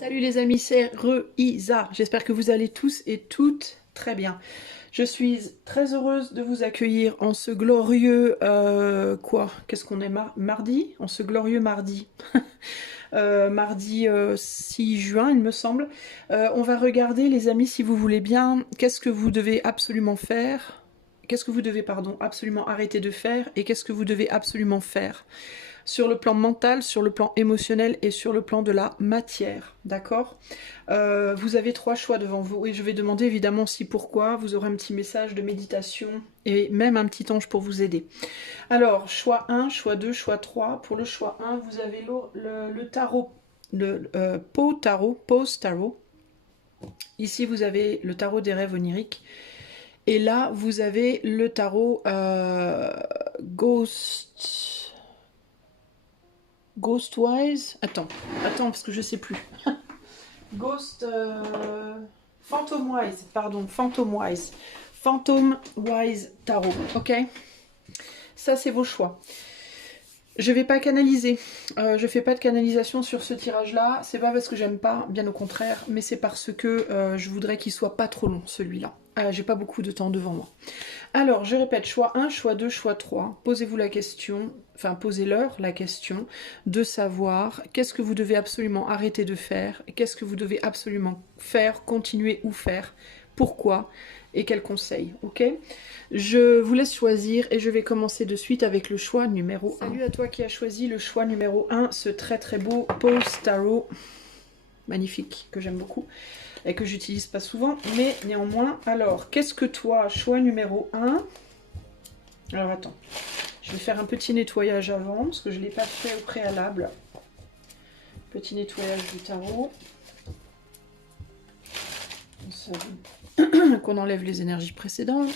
Salut les amis, c'est Isa. J'espère que vous allez tous et toutes très bien. Je suis très heureuse de vous accueillir en ce glorieux... Qu'est-ce qu'on est mardi? En ce glorieux mardi. Mardi 6 juin, il me semble. On va regarder, les amis, si vous voulez bien, qu'est-ce que vous devez absolument faire. Qu'est-ce que vous devez, pardon, absolument arrêter de faire et qu'est-ce que vous devez absolument faire sur le plan mental, sur le plan émotionnel et sur le plan de la matière, d'accord? Vous avez 3 choix devant vous et je vais demander évidemment si pourquoi, vous aurez un petit message de méditation et même un petit ange pour vous aider. Alors, choix 1, choix 2, choix 3. Pour le choix 1, vous avez le tarot, le Pose Tarot. Ici, vous avez le tarot des rêves oniriques. Et là, vous avez le tarot Ghostwise. Attends, parce que je sais plus. Phantomwise, pardon, Phantomwise. Phantomwise Tarot, ok? Ça, c'est vos choix. Je vais pas canaliser. Je fais pas de canalisation sur ce tirage-là. C'est pas parce que j'aime pas, bien au contraire, mais c'est parce que je voudrais qu'il soit pas trop long, celui-là. J'ai pas beaucoup de temps devant moi. Alors, je répète, choix 1, choix 2, choix 3. Posez-vous la question, enfin, posez-leur la question de savoir qu'est-ce que vous devez absolument arrêter de faire, qu'est-ce que vous devez absolument faire, continuer ou faire, pourquoi et quels conseils, ok? Je vous laisse choisir et je vais commencer de suite avec le choix numéro 1. Salut à toi qui as choisi le choix numéro 1, ce très très beau Pose Tarot, magnifique, que j'aime beaucoup et que j'utilise pas souvent, mais néanmoins. Alors, qu'est-ce que toi, choix numéro 1? Alors attends, je vais faire un petit nettoyage avant, parce que je ne l'ai pas fait au préalable. Petit nettoyage du tarot. Qu'on enlève les énergies précédentes.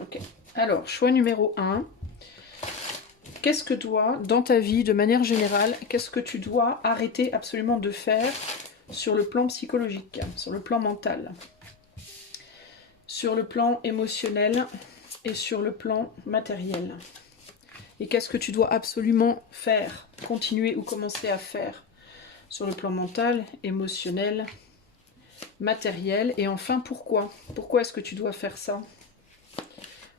Ok. Alors, choix numéro 1. Qu'est-ce que toi, dans ta vie, de manière générale, qu'est-ce que tu dois arrêter absolument de faire sur le plan psychologique, sur le plan mental, sur le plan émotionnel et sur le plan matériel? Et qu'est-ce que tu dois absolument faire, continuer ou commencer à faire sur le plan mental, émotionnel, matériel? Et enfin, pourquoi? Pourquoi est-ce que tu dois faire ça?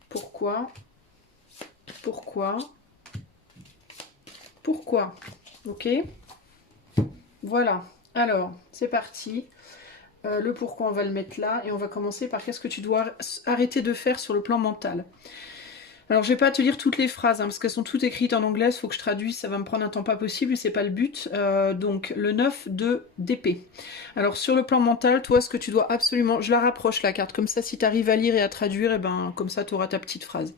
Pourquoi? Pourquoi? Pourquoi? Ok? Voilà. Alors, c'est parti. Le pourquoi, on va le mettre là. Et on va commencer par qu'est-ce que tu dois arrêter de faire sur le plan mental. Alors, je vais pas te lire toutes les phrases, parce qu'elles sont toutes écrites en anglais. Il faut que je traduise, ça va me prendre un temps pas possible et c'est pas le but. Donc, le 9 d'épée. Alors, sur le plan mental, toi, ce que tu dois absolument... Je la rapproche, la carte. Comme ça, si tu arrives à lire et à traduire, et ben, comme ça, tu auras ta petite phrase.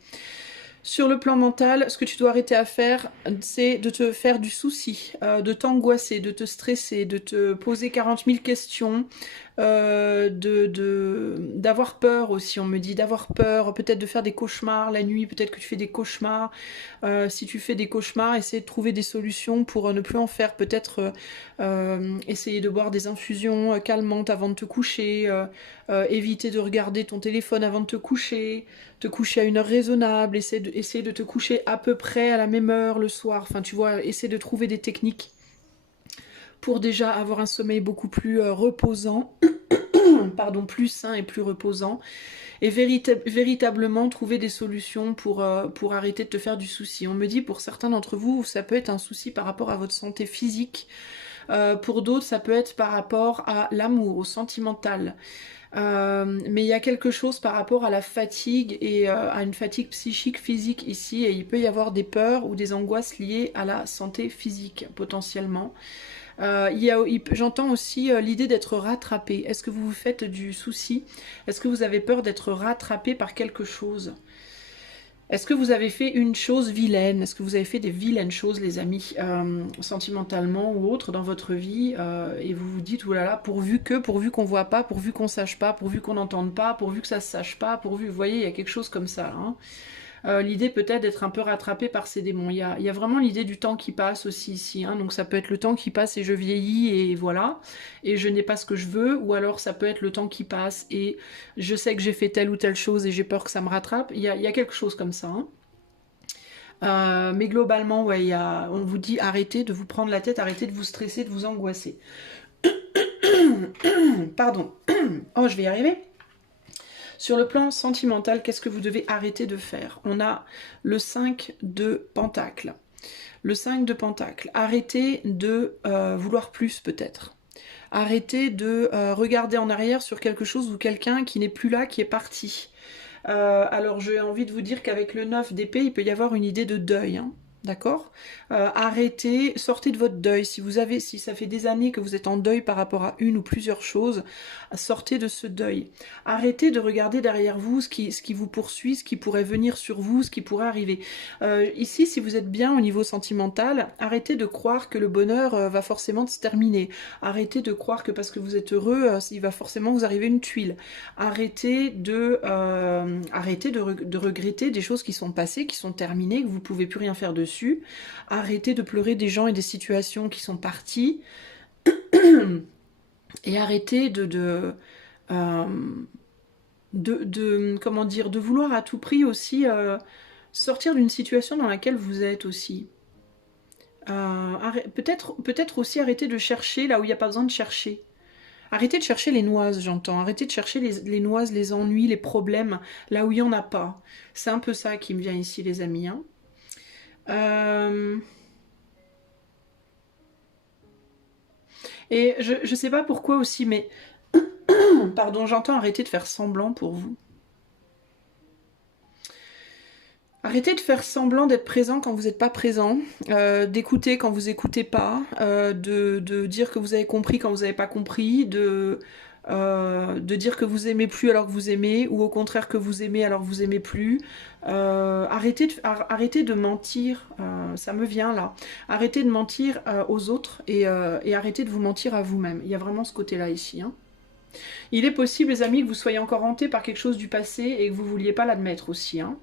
Sur le plan mental, ce que tu dois arrêter à faire, c'est de te faire du souci, de t'angoisser, de te stresser, de te poser 40 000 questions, d'avoir peur aussi, on me dit, d'avoir peur, peut-être de faire des cauchemars la nuit, peut-être que tu fais des cauchemars. Si tu fais des cauchemars, essaie de trouver des solutions pour ne plus en faire, peut-être essayer de boire des infusions calmantes avant de te coucher, éviter de regarder ton téléphone avant de te coucher à une heure raisonnable, essayer de te coucher à peu près à la même heure le soir, enfin tu vois, essayer de trouver des techniques pour déjà avoir un sommeil beaucoup plus reposant, pardon, plus sain et plus reposant, et véritablement trouver des solutions pour arrêter de te faire du souci. On me dit pour certains d'entre vous, ça peut être un souci par rapport à votre santé physique, pour d'autres ça peut être par rapport à l'amour, au sentimental. Mais il y a quelque chose par rapport à la fatigue et à une fatigue psychique, physique ici, et il peut y avoir des peurs ou des angoisses liées à la santé physique potentiellement. J'entends aussi l'idée d'être rattrapé. Est-ce que vous vous faites du souci? Est-ce que vous avez peur d'être rattrapé par quelque chose? Est-ce que vous avez fait une chose vilaine? Est-ce que vous avez fait des vilaines choses, les amis, sentimentalement ou autre dans votre vie, et vous vous dites, oulala, pourvu qu'on voit pas, pourvu qu'on sache pas, pourvu qu'on n'entende pas, pourvu que ça se sache pas, pourvu, vous voyez, il y a quelque chose comme ça, hein. L'idée peut-être d'être un peu rattrapé par ces démons. Il y a vraiment l'idée du temps qui passe aussi ici, hein. Donc ça peut être le temps qui passe et je vieillis et voilà, et je n'ai pas ce que je veux, ou alors ça peut être le temps qui passe et je sais que j'ai fait telle ou telle chose et j'ai peur que ça me rattrape. Il y a quelque chose comme ça, hein. Mais globalement, ouais, on vous dit arrêtez de vous prendre la tête, arrêtez de vous stresser, de vous angoisser. Pardon. Oh, je vais y arriver. Sur le plan sentimental, qu'est-ce que vous devez arrêter de faire? On a le 5 de Pentacles. Le 5 de Pentacles. Arrêtez de vouloir plus peut-être. Arrêtez de regarder en arrière sur quelque chose ou quelqu'un qui n'est plus là, qui est parti. Alors j'ai envie de vous dire qu'avec le 9 d'épée, il peut y avoir une idée de deuil, hein. D'accord? Arrêtez, sortez de votre deuil. Si ça fait des années que vous êtes en deuil par rapport à une ou plusieurs choses, sortez de ce deuil. Arrêtez de regarder derrière vous ce qui vous poursuit, ce qui pourrait venir sur vous, ce qui pourrait arriver. Ici, si vous êtes bien au niveau sentimental, arrêtez de croire que le bonheur va forcément se terminer. Arrêtez de croire que parce que vous êtes heureux, il va forcément vous arriver une tuile. Arrêtez de regretter des choses qui sont passées, qui sont terminées, que vous ne pouvez plus rien faire dessus. Arrêtez de pleurer des gens et des situations qui sont partis. Et arrêtez comment dire, de vouloir à tout prix aussi sortir d'une situation dans laquelle vous êtes aussi. Peut-être aussi arrêter de chercher là où il n'y a pas besoin de chercher. Arrêtez de chercher les noises, j'entends. Arrêtez de chercher les noises, les ennuis, les problèmes, là où il n'y en a pas. C'est un peu ça qui me vient ici, les amis, hein. Et je sais pas pourquoi aussi, mais pardon, j'entends arrêter de faire semblant pour vous. Arrêtez de faire semblant d'être présent quand vous n'êtes pas présent, d'écouter quand vous n'écoutez pas, de dire que vous avez compris quand vous n'avez pas compris, de dire que vous aimez plus alors que vous aimez, ou au contraire que vous aimez alors que vous aimez plus. Arrêtez de mentir, ça me vient là. Arrêtez de mentir aux autres et arrêtez de vous mentir à vous-même. Il y a vraiment ce côté-là ici, hein. Il est possible, les amis, que vous soyez encore hantés par quelque chose du passé et que vous ne vouliez pas l'admettre aussi, hein.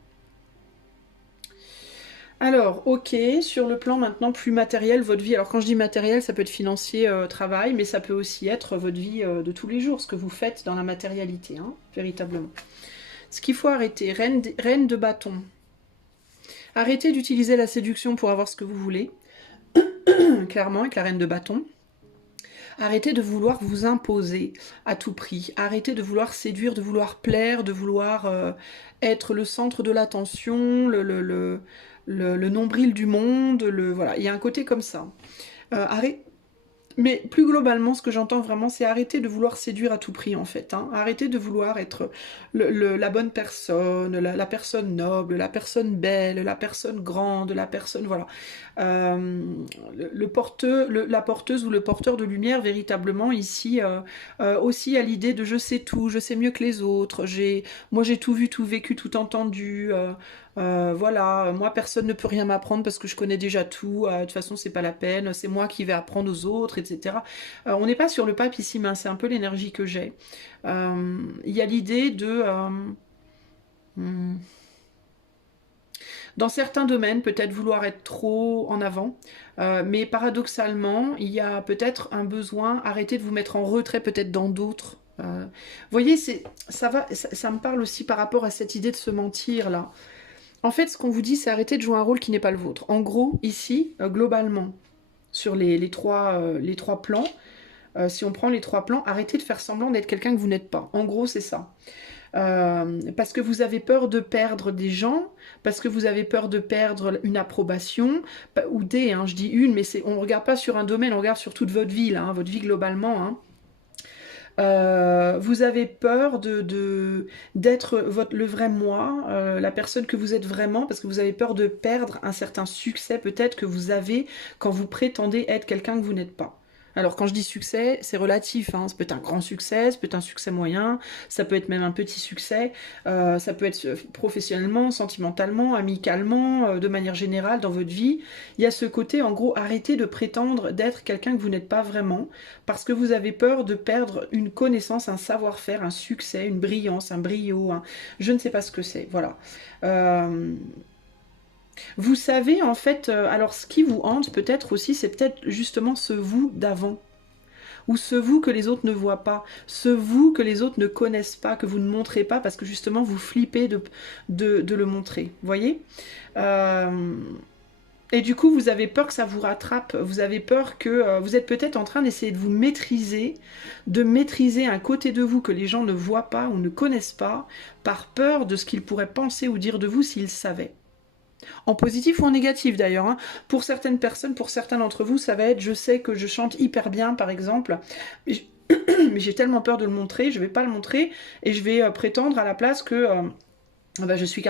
Alors, ok, sur le plan maintenant plus matériel, votre vie, alors quand je dis matériel, ça peut être financier, travail, mais ça peut aussi être votre vie de tous les jours, ce que vous faites dans la matérialité, hein, véritablement. Ce qu'il faut arrêter, reine de bâton. Arrêtez d'utiliser la séduction pour avoir ce que vous voulez, clairement, avec la reine de bâton. Arrêtez de vouloir vous imposer à tout prix. Arrêtez de vouloir séduire, de vouloir plaire, de vouloir être le centre de l'attention, le nombril du monde. Voilà, il y a un côté comme ça. Mais plus globalement, ce que j'entends vraiment, c'est arrêter de vouloir séduire à tout prix, en fait, hein. Arrêter de vouloir être la bonne personne, la personne noble, la personne belle, la personne grande, la personne, voilà. La porteuse ou le porteur de lumière, véritablement, ici, aussi à l'idée de je sais tout, je sais mieux que les autres, moi j'ai tout vu, tout vécu, tout entendu, voilà, moi personne ne peut rien m'apprendre parce que je connais déjà tout, de toute façon c'est pas la peine, c'est moi qui vais apprendre aux autres, etc. On n'est pas sur le pape ici, mais c'est un peu l'énergie que j'ai. Il y a l'idée de... dans certains domaines, peut-être vouloir être trop en avant, mais paradoxalement, il y a peut-être un besoin, arrêtez de vous mettre en retrait peut-être dans d'autres. Vous voyez, ça me parle aussi par rapport à cette idée de se mentir là. En fait, ce qu'on vous dit, c'est arrêter de jouer un rôle qui n'est pas le vôtre. En gros, ici, globalement, sur les trois plans, si on prend les 3 plans, arrêtez de faire semblant d'être quelqu'un que vous n'êtes pas. En gros, c'est ça. Parce que vous avez peur de perdre des gens, parce que vous avez peur de perdre une approbation, ou des, hein, je dis une, mais on ne regarde pas sur un domaine, on regarde sur toute votre vie, là, hein, votre vie globalement, hein. Vous avez peur d'être le vrai moi, la personne que vous êtes vraiment, parce que vous avez peur de perdre un certain succès peut-être que vous avez quand vous prétendez être quelqu'un que vous n'êtes pas. Alors quand je dis succès, c'est relatif, hein. Ça peut être un grand succès, ça peut être un succès moyen, ça peut être même un petit succès, ça peut être professionnellement, sentimentalement, amicalement, de manière générale dans votre vie. Il y a ce côté, en gros, arrêtez de prétendre d'être quelqu'un que vous n'êtes pas vraiment, parce que vous avez peur de perdre une connaissance, un savoir-faire, un succès, une brillance, un brio, je ne sais pas ce que c'est, voilà. Euh, Vous savez, en fait, alors ce qui vous hante peut-être aussi, c'est peut-être justement ce vous d'avant ou ce vous que les autres ne voient pas, ce vous que les autres ne connaissent pas, que vous ne montrez pas parce que justement vous flippez de le montrer. Vous voyez. Euh, et du coup, vous avez peur que ça vous rattrape, vous avez peur que vous êtes peut-être en train d'essayer de vous maîtriser, de maîtriser un côté de vous que les gens ne voient pas ou ne connaissent pas, par peur de ce qu'ils pourraient penser ou dire de vous s'ils savaient. En positif ou en négatif d'ailleurs, hein. Pour certaines personnes, pour certains d'entre vous, ça va être je sais que je chante hyper bien par exemple, mais j'ai tellement peur de le montrer, je vais pas le montrer et je vais prétendre à la place que bah, je suis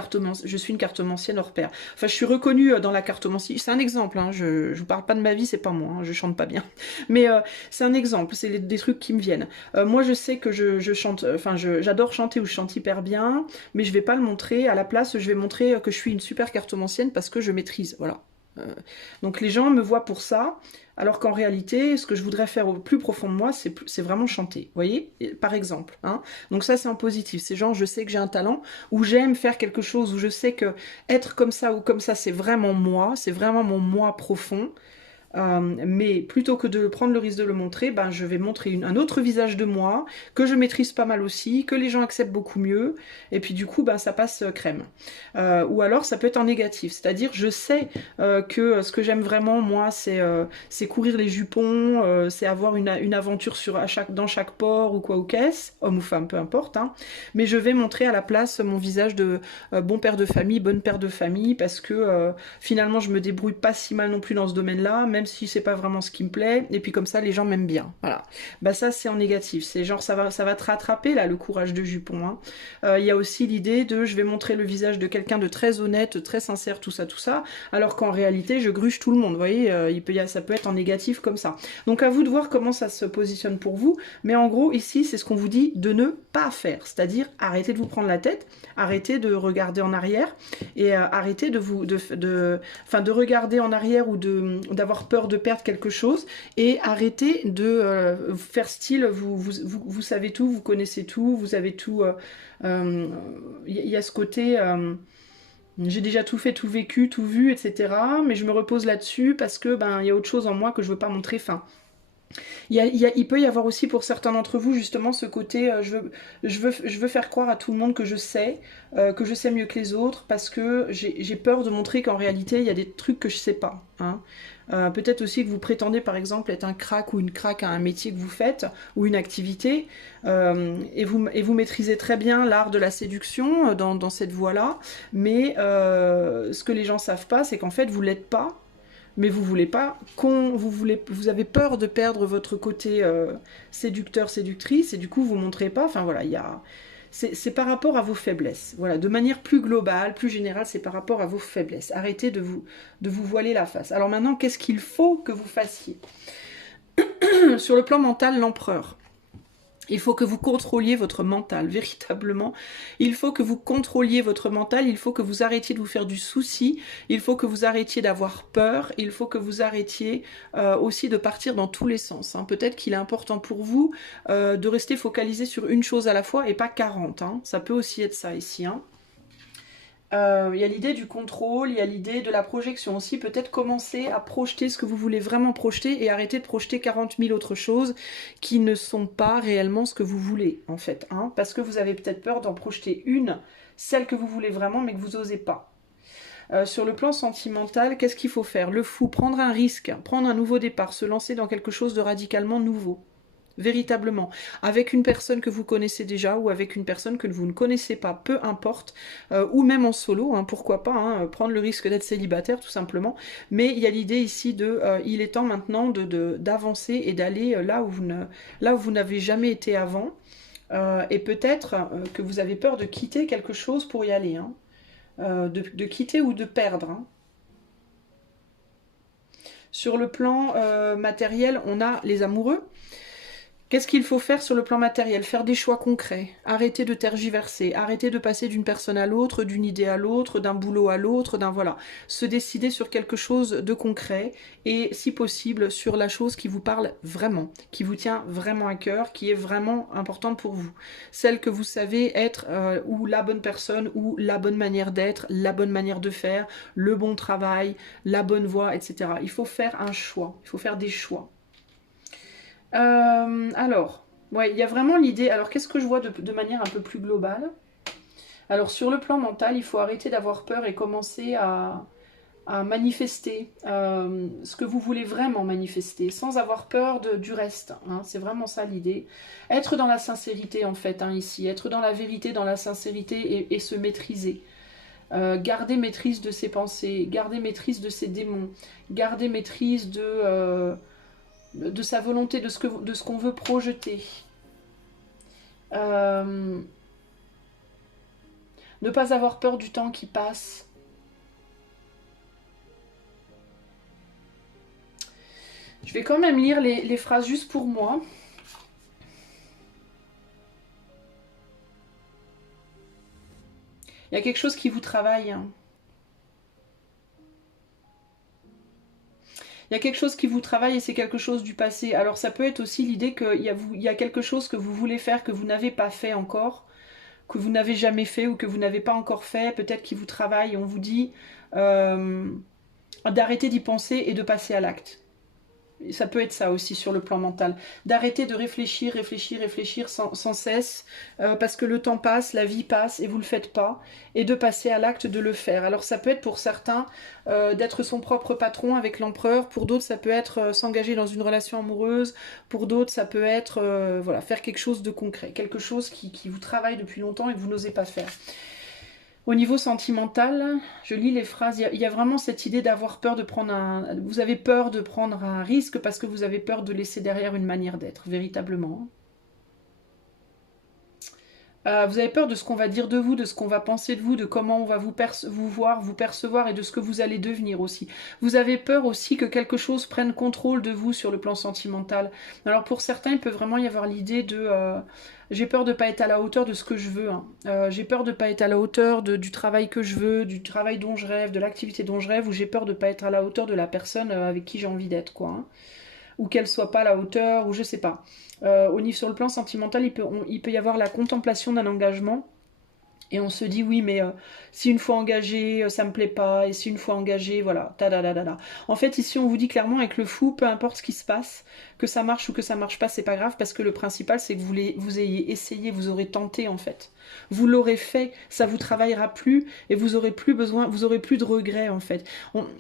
une cartomancienne hors pair. Enfin, je suis reconnue dans la cartomancie. C'est un exemple, hein, je vous parle pas de ma vie, c'est pas moi, hein, je chante pas bien. Mais c'est un exemple, c'est des trucs qui me viennent. Moi, je sais que je chante, enfin, j'adore chanter ou je chante hyper bien, mais je vais pas le montrer. À la place, je vais montrer que je suis une super cartomancienne parce que je maîtrise, voilà. Euh, donc les gens me voient pour ça, alors qu'en réalité, ce que je voudrais faire au plus profond de moi, c'est vraiment chanter, vous voyez, par exemple. Hein. Donc ça, c'est en positif. C'est genre, je sais que j'ai un talent, ou j'aime faire quelque chose, où je sais que être comme ça ou comme ça, c'est vraiment moi, c'est vraiment mon moi profond. Mais plutôt que de prendre le risque de le montrer, ben, je vais montrer un autre visage de moi, que je maîtrise pas mal aussi, que les gens acceptent beaucoup mieux, et puis du coup, ben, ça passe crème. Ou alors, ça peut être en négatif, c'est-à-dire, je sais que ce que j'aime vraiment, moi, c'est courir les jupons, c'est avoir une aventure dans chaque port ou quoi ou qu'est-ce, homme ou femme, peu importe, hein. Mais je vais montrer à la place mon visage de bon père de famille, bonne père de famille, parce que finalement, je me débrouille pas si mal non plus dans ce domaine-là, même si c'est pas vraiment ce qui me plaît, et puis comme ça les gens m'aiment bien. Voilà. Bah ça c'est en négatif, c'est genre ça va te rattraper là le courage de jupon. Hein. Il y a aussi l'idée de je vais montrer le visage de quelqu'un de très honnête, très sincère, tout ça, alors qu'en réalité je gruge tout le monde. Vous voyez, ça peut être en négatif comme ça. Donc à vous de voir comment ça se positionne pour vous, mais en gros ici c'est ce qu'on vous dit de ne pas faire, c'est-à-dire arrêtez de vous prendre la tête, arrêtez de regarder en arrière et arrêtez de regarder en arrière ou d'avoir peur de perdre quelque chose et arrêtez de faire style vous savez tout, vous connaissez tout, vous avez tout. Y a ce côté. J'ai déjà tout fait, tout vécu, tout vu, etc. Mais je me repose là-dessus parce que ben il y a autre chose en moi que je veux pas montrer. Fin. Il peut y avoir aussi pour certains d'entre vous justement ce côté je veux faire croire à tout le monde que je sais mieux que les autres parce que j'ai peur de montrer qu'en réalité il y a des trucs que je sais pas. Hein. Peut-être aussi que vous prétendez par exemple être un crack ou une crack à un métier que vous faites ou une activité et vous maîtrisez très bien l'art de la séduction dans cette voie-là, mais ce que les gens savent pas c'est qu'en fait vous l'êtes pas mais vous voulez pas vous avez peur de perdre votre côté séducteur, séductrice, et du coup vous montrez pas, enfin voilà, c'est par rapport à vos faiblesses, voilà, de manière plus globale, plus générale, c'est par rapport à vos faiblesses, arrêtez de vous voiler la face. Alors maintenant, qu'est-ce qu'il faut que vous fassiez? Sur le plan mental, l'empereur. Il faut que vous contrôliez votre mental, véritablement. Il faut que vous contrôliez votre mental, il faut que vous arrêtiez de vous faire du souci, il faut que vous arrêtiez d'avoir peur, il faut que vous arrêtiez aussi de partir dans tous les sens. Hein. Peut-être qu'il est important pour vous de rester focalisé sur une chose à la fois et pas 40. Hein. Ça peut aussi être ça ici. Hein. Il y a l'idée du contrôle, il y a l'idée de la projection aussi. Peut-être commencer à projeter ce que vous voulez vraiment projeter et arrêter de projeter 40 000 autres choses qui ne sont pas réellement ce que vous voulez, en fait. Hein, parce que vous avez peut-être peur d'en projeter une, celle que vous voulez vraiment, mais que vous n'osez pas. Sur le plan sentimental, qu'est-ce qu'il faut faire? Le fou, prendre un risque, prendre un nouveau départ, se lancer dans quelque chose de radicalement nouveau. Véritablement, avec une personne que vous connaissez déjà ou avec une personne que vous ne connaissez pas, peu importe, ou même en solo, hein, pourquoi pas, hein, prendre le risque d'être célibataire tout simplement, mais il y a l'idée ici il est temps maintenant d'avancer et d'aller là où vous n'avez jamais été avant, et peut-être que vous avez peur de quitter quelque chose pour y aller, hein, de quitter ou de perdre, hein. Sur le plan matériel, on a les amoureux. Qu'est-ce qu'il faut faire sur le plan matériel? Faire des choix concrets, arrêter de tergiverser, arrêter de passer d'une personne à l'autre, d'une idée à l'autre, d'un boulot à l'autre, d'un voilà. Se décider sur quelque chose de concret et si possible sur la chose qui vous parle vraiment, qui vous tient vraiment à cœur, qui est vraiment importante pour vous. Celle que vous savez être ou la bonne personne ou la bonne manière d'être, la bonne manière de faire, le bon travail, la bonne voie, etc. Il faut faire un choix, il faut faire des choix. Alors, ouais, il y a vraiment l'idée. Alors, qu'est-ce que je vois de manière un peu plus globale? Alors, sur le plan mental, il faut arrêter d'avoir peur et commencer à manifester ce que vous voulez vraiment manifester, sans avoir peur du reste. Hein, c'est vraiment ça l'idée. Être dans la sincérité, en fait, hein, ici. Être dans la vérité, dans la sincérité et se maîtriser. Garder maîtrise de ses pensées, garder maîtrise de ses démons, garder maîtrise de sa volonté, de ce qu'on veut projeter. Ne pas avoir peur du temps qui passe. Je vais quand même lire les phrases juste pour moi. Il y a quelque chose qui vous travaille. Hein. Il y a quelque chose qui vous travaille et c'est quelque chose du passé. Alors ça peut être aussi l'idée qu'il y a quelque chose que vous voulez faire que vous n'avez pas fait encore, que vous n'avez jamais fait ou que vous n'avez pas encore fait, peut-être qui vous travaille et on vous dit d'arrêter d'y penser et de passer à l'acte. Ça peut être ça aussi sur le plan mental. D'arrêter de réfléchir sans cesse, parce que le temps passe, la vie passe et vous ne le faites pas, et de passer à l'acte de le faire. Alors ça peut être pour certains d'être son propre patron avec l'empereur, pour d'autres ça peut être s'engager dans une relation amoureuse, pour d'autres ça peut être voilà, faire quelque chose de concret, quelque chose qui vous travaille depuis longtemps et que vous n'osez pas faire. Au niveau sentimental, je lis les phrases, il y a vraiment cette idée d'avoir peur de prendre un... Vous avez peur de prendre un risque parce que vous avez peur de laisser derrière une manière d'être, véritablement. Vous avez peur de ce qu'on va dire de vous, de ce qu'on va penser de vous, de comment on va vous voir, vous percevoir et de ce que vous allez devenir aussi. Vous avez peur aussi que quelque chose prenne contrôle de vous sur le plan sentimental. Alors pour certains, il peut vraiment y avoir l'idée de... j'ai peur de ne pas être à la hauteur de ce que je veux. Hein. J'ai peur de ne pas être à la hauteur du travail que je veux, du travail dont je rêve, de l'activité dont je rêve, ou j'ai peur de ne pas être à la hauteur de la personne avec qui j'ai envie d'être, quoi. Hein. Ou qu'elle soit pas à la hauteur, ou je sais pas. Sur le plan sentimental, il peut y avoir la contemplation d'un engagement. Et on se dit oui mais si une fois engagé ça me plaît pas et si une fois engagé voilà ta. En fait ici on vous dit clairement avec le fou peu importe ce qui se passe que ça marche ou que ça marche pas c'est pas grave parce que le principal c'est que vous ayez essayé vous aurez tenté en fait vous l'aurez fait ça vous travaillera plus et vous aurez plus besoin vous aurez plus de regrets en fait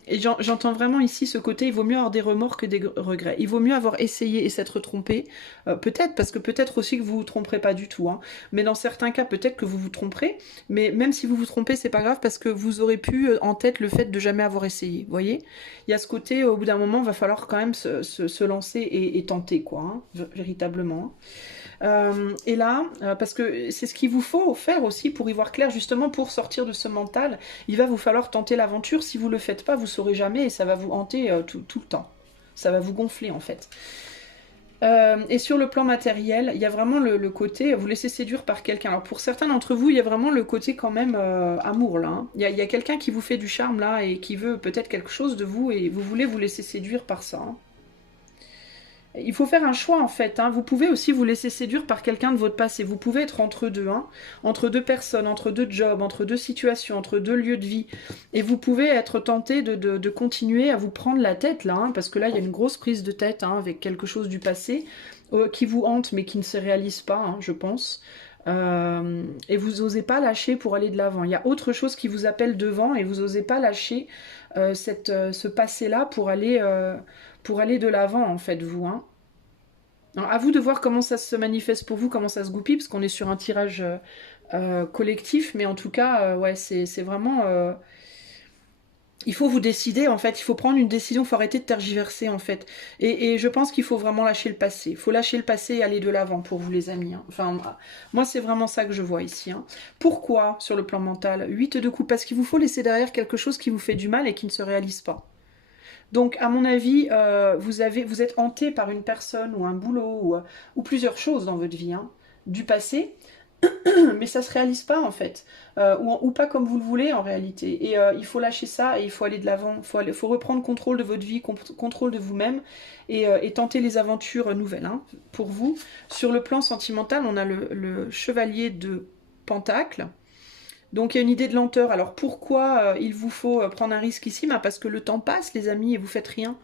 et j'entends vraiment ici ce côté il vaut mieux avoir des remords que des regrets il vaut mieux avoir essayé et s'être trompé peut-être parce que peut-être aussi que vous vous tromperez pas du tout hein. Mais dans certains cas peut-être que vous vous tromperez mais même si vous vous trompez, c'est pas grave parce que vous aurez pu en tête le fait de jamais avoir essayé. Vous voyez? Il y a ce côté, au bout d'un moment, il va falloir quand même se lancer et tenter, quoi, hein, véritablement. Et là, parce que c'est ce qu'il vous faut faire aussi pour y voir clair, justement pour sortir de ce mental, il va vous falloir tenter l'aventure. Si vous le faites pas, vous saurez jamais et ça va vous hanter tout le temps. Ça va vous gonfler en fait. Et sur le plan matériel, il y a vraiment le côté, vous laissez séduire par quelqu'un. Alors pour certains d'entre vous, il y a vraiment le côté quand même amour là. Hein. Il y a quelqu'un qui vous fait du charme là et qui veut peut-être quelque chose de vous et vous voulez vous laisser séduire par ça. Hein. Il faut faire un choix en fait. Hein. Vous pouvez aussi vous laisser séduire par quelqu'un de votre passé. Vous pouvez être entre deux, hein. Entre deux personnes, entre deux jobs, entre deux situations, entre deux lieux de vie. Et vous pouvez être tenté de continuer à vous prendre la tête là, hein, parce que là il y a une grosse prise de tête hein, avec quelque chose du passé qui vous hante mais qui ne se réalise pas, hein, je pense. Et vous n'osez pas lâcher pour aller de l'avant. Il y a autre chose qui vous appelle devant et vous n'osez pas lâcher ce passé-là pour aller de l'avant en fait vous. Hein. Alors, à vous de voir comment ça se manifeste pour vous, comment ça se goupille, parce qu'on est sur un tirage collectif, mais en tout cas, ouais, c'est vraiment... il faut vous décider, en fait, il faut prendre une décision, il faut arrêter de tergiverser, en fait. Et je pense qu'il faut vraiment lâcher le passé. Il faut lâcher le passé et aller de l'avant pour vous, les amis. Hein. Enfin, moi, c'est vraiment ça que je vois ici. Hein. Pourquoi, sur le plan mental 8 de coupe, parce qu'il vous faut laisser derrière quelque chose qui vous fait du mal et qui ne se réalise pas. Donc, à mon avis, vous êtes hanté par une personne ou un boulot ou plusieurs choses dans votre vie, hein, du passé, mais ça se réalise pas en fait, ou pas comme vous le voulez en réalité. Et il faut lâcher ça et il faut aller de l'avant. Faut reprendre contrôle de votre vie, contrôle de vous-même et tenter les aventures nouvelles. Hein, pour vous, sur le plan sentimental, on a le chevalier de Pentacle. Donc il y a une idée de lenteur. Alors pourquoi il vous faut prendre un risque ici? Bah, parce que le temps passe, les amis, et vous faites rien.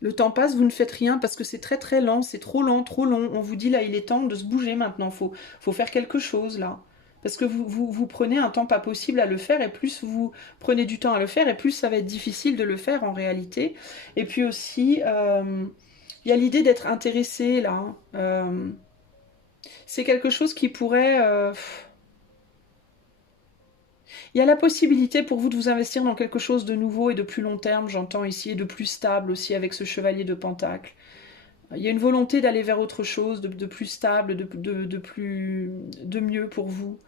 Le temps passe, vous ne faites rien parce que c'est très très lent, c'est trop lent, trop long. On vous dit là, il est temps de se bouger maintenant, faut faire quelque chose là. Parce que vous prenez un temps pas possible à le faire et plus vous prenez du temps à le faire et plus ça va être difficile de le faire en réalité. Et puis aussi, il y a l'idée d'être intéressé là. C'est quelque chose qui pourrait... il y a la possibilité pour vous de vous investir dans quelque chose de nouveau et de plus long terme, j'entends ici, et de plus stable aussi avec ce chevalier de Pentacle. Il y a une volonté d'aller vers autre chose, de plus stable, de mieux pour vous.